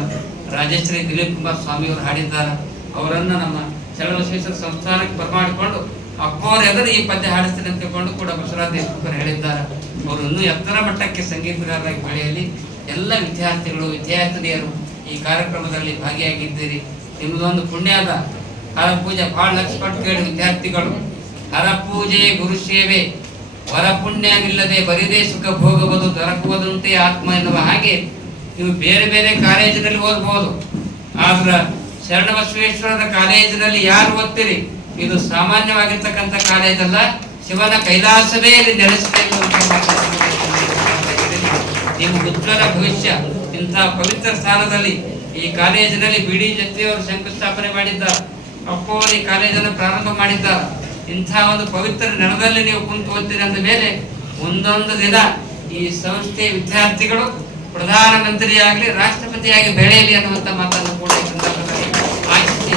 ರಾಜಶ್ರೀ ದಿಲೀಪ್ ಕುಮಾರ್ ಸ್ವಾಮಿಯವರು ಹಾಡಿದ್ದಾರೆ. ಅವರನ್ನ ನಮ್ಮ ಶರಣ ಬಸವೇಶ್ವರ ಸಂಸ್ಥಾನಕ್ಕೆ ಬರಮಾಡಿಕೊಂಡು ಅಪ್ಪವರು ಎದುರು ಈ ಪದ್ಯ ಹಾಡಿಸ್ತೀನಿ ಅಂತ ತಿಳ್ಕೊಂಡು ಕೂಡ ಬಸವರಾಜ ದೇಶಮುಖರು ಹೇಳಿದ್ದಾರೆ. ಅವರು ಇನ್ನೂ ಎತ್ತರ ಮಟ್ಟಕ್ಕೆ ಸಂಗೀತಗಾರರಾಗಿ ಬೆಳೆಯಲಿ. ಎಲ್ಲ ವಿದ್ಯಾರ್ಥಿಗಳು ವಿದ್ಯಾರ್ಥಿನಿಯರು ಈ ಕಾರ್ಯಕ್ರಮದಲ್ಲಿ ಭಾಗಿಯಾಗಿದ್ದೀರಿ. ನಿಮ್ಮದೊಂದು ಪುಣ್ಯದ ಹರ ಪೂಜೆ ಬಹಳ ಲಕ್ಷಪಟ್ಟು ಕೇಳಿ ವಿದ್ಯಾರ್ಥಿಗಳು. ಹರ ಪೂಜೆ ಗುರು ಸೇವೆ ವರ ಪುಣ್ಯವಿಲ್ಲದೆ ಬರಿದೇ ಸುಖ ಭೋಗಬಹುದು ದೊರಕುವುದಂತೆ ಆತ್ಮ ಎನ್ನುವ ಹಾಗೆ ನೀವು ಬೇರೆ ಬೇರೆ ಕಾಲೇಜಿನಲ್ಲಿ ಓದಬಹುದು. ಆದ್ರ ಶರಣ ಬಸವೇಶ್ವರರ ಕಾಲೇಜಿನಲ್ಲಿ ಯಾರು ಓದ್ತೀರಿ, ಇದು ಸಾಮಾನ್ಯವಾಗಿರ್ತಕ್ಕಂಥ ಕಾಲೇಜ್ ಅಲ್ಲ, ಶಿವನ ಕೈಲಾಸವೇ ಇಲ್ಲಿ ನೆಲೆಸಿದೆ. ನಿಮ್ಮ ಉಜ್ವಲ ಭವಿಷ್ಯ ಇಂತಹ ಪವಿತ್ರ ಸ್ಥಾನದಲ್ಲಿ ಈ ಕಾಲೇಜಿನಲ್ಲಿ ಬಿಡಿ ಜೊತೆಯವರು ಶಂಕುಸ್ಥಾಪನೆ ಮಾಡಿದ್ದಾರೆ. ಅಪ್ಪವರು ಈ ಕಾಲೇಜನ್ನು ಪ್ರಾರಂಭ ಮಾಡಿದ್ದಾರೆ. ಇಂತಹ ಒಂದು ಪವಿತ್ರ ನೆಲದಲ್ಲಿ ನೀವು ಕುಂತು ಓದ್ತೀರಿ ಅಂದ ಮೇಲೆ ಒಂದೊಂದು ದಿನ ಈ ಸಂಸ್ಥೆಯ ವಿದ್ಯಾರ್ಥಿಗಳು ಪ್ರಧಾನಮಂತ್ರಿಯಾಗಲಿ ರಾಷ್ಟ್ರಪತಿಯಾಗಿ ಬೆಳೆಯಲಿ ಅನ್ನುವಂಥ ಮಾತನ್ನು ಕೂಡ ಈ ಸಂದರ್ಭದಲ್ಲಿ ಆಶಿಸಿ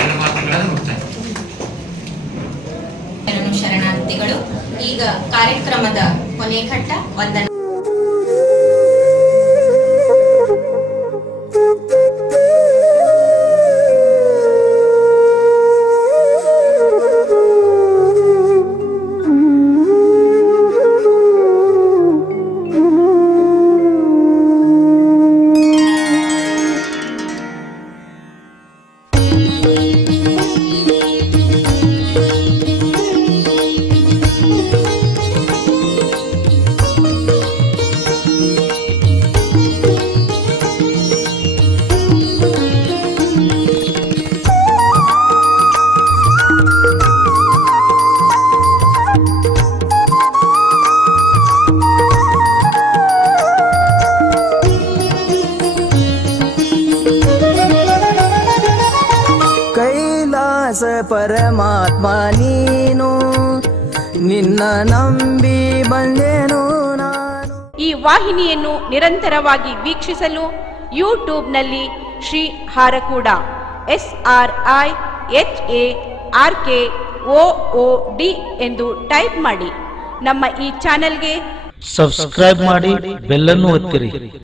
ಎರಡು ಮಾತುಗಳನ್ನು ಮುಕ್ತಾಯ. ಶರಣಾರ್ಥಿಗಳು. ಈಗ ಕಾರ್ಯಕ್ರಮದ ಕೊನೆ ಘಟ್ಟ ವಂದನೆ. ಪರಮಾತ್ಮ ನೀನು ನಿನ್ನ ನಂಬಿ ಬಂದೆನು ನಾನು. ಈ ವಾಹಿನಿಯನ್ನು ನಿರಂತರವಾಗಿ ವೀಕ್ಷಿಸಲು ಯೂಟ್ಯೂಬ್ನಲ್ಲಿ ಶ್ರೀ ಹಾರಕೂಡ SRIHARKOOD ಎಂದು ಟೈಪ್ ಮಾಡಿ. ನಮ್ಮ ಈ ಚಾನೆಲ್ಗೆ ಸಬ್ಸ್ಕ್ರೈಬ್ ಮಾಡಿ, ಬೆಲ್ ಅನ್ನು ಒತ್ತಿರಿ.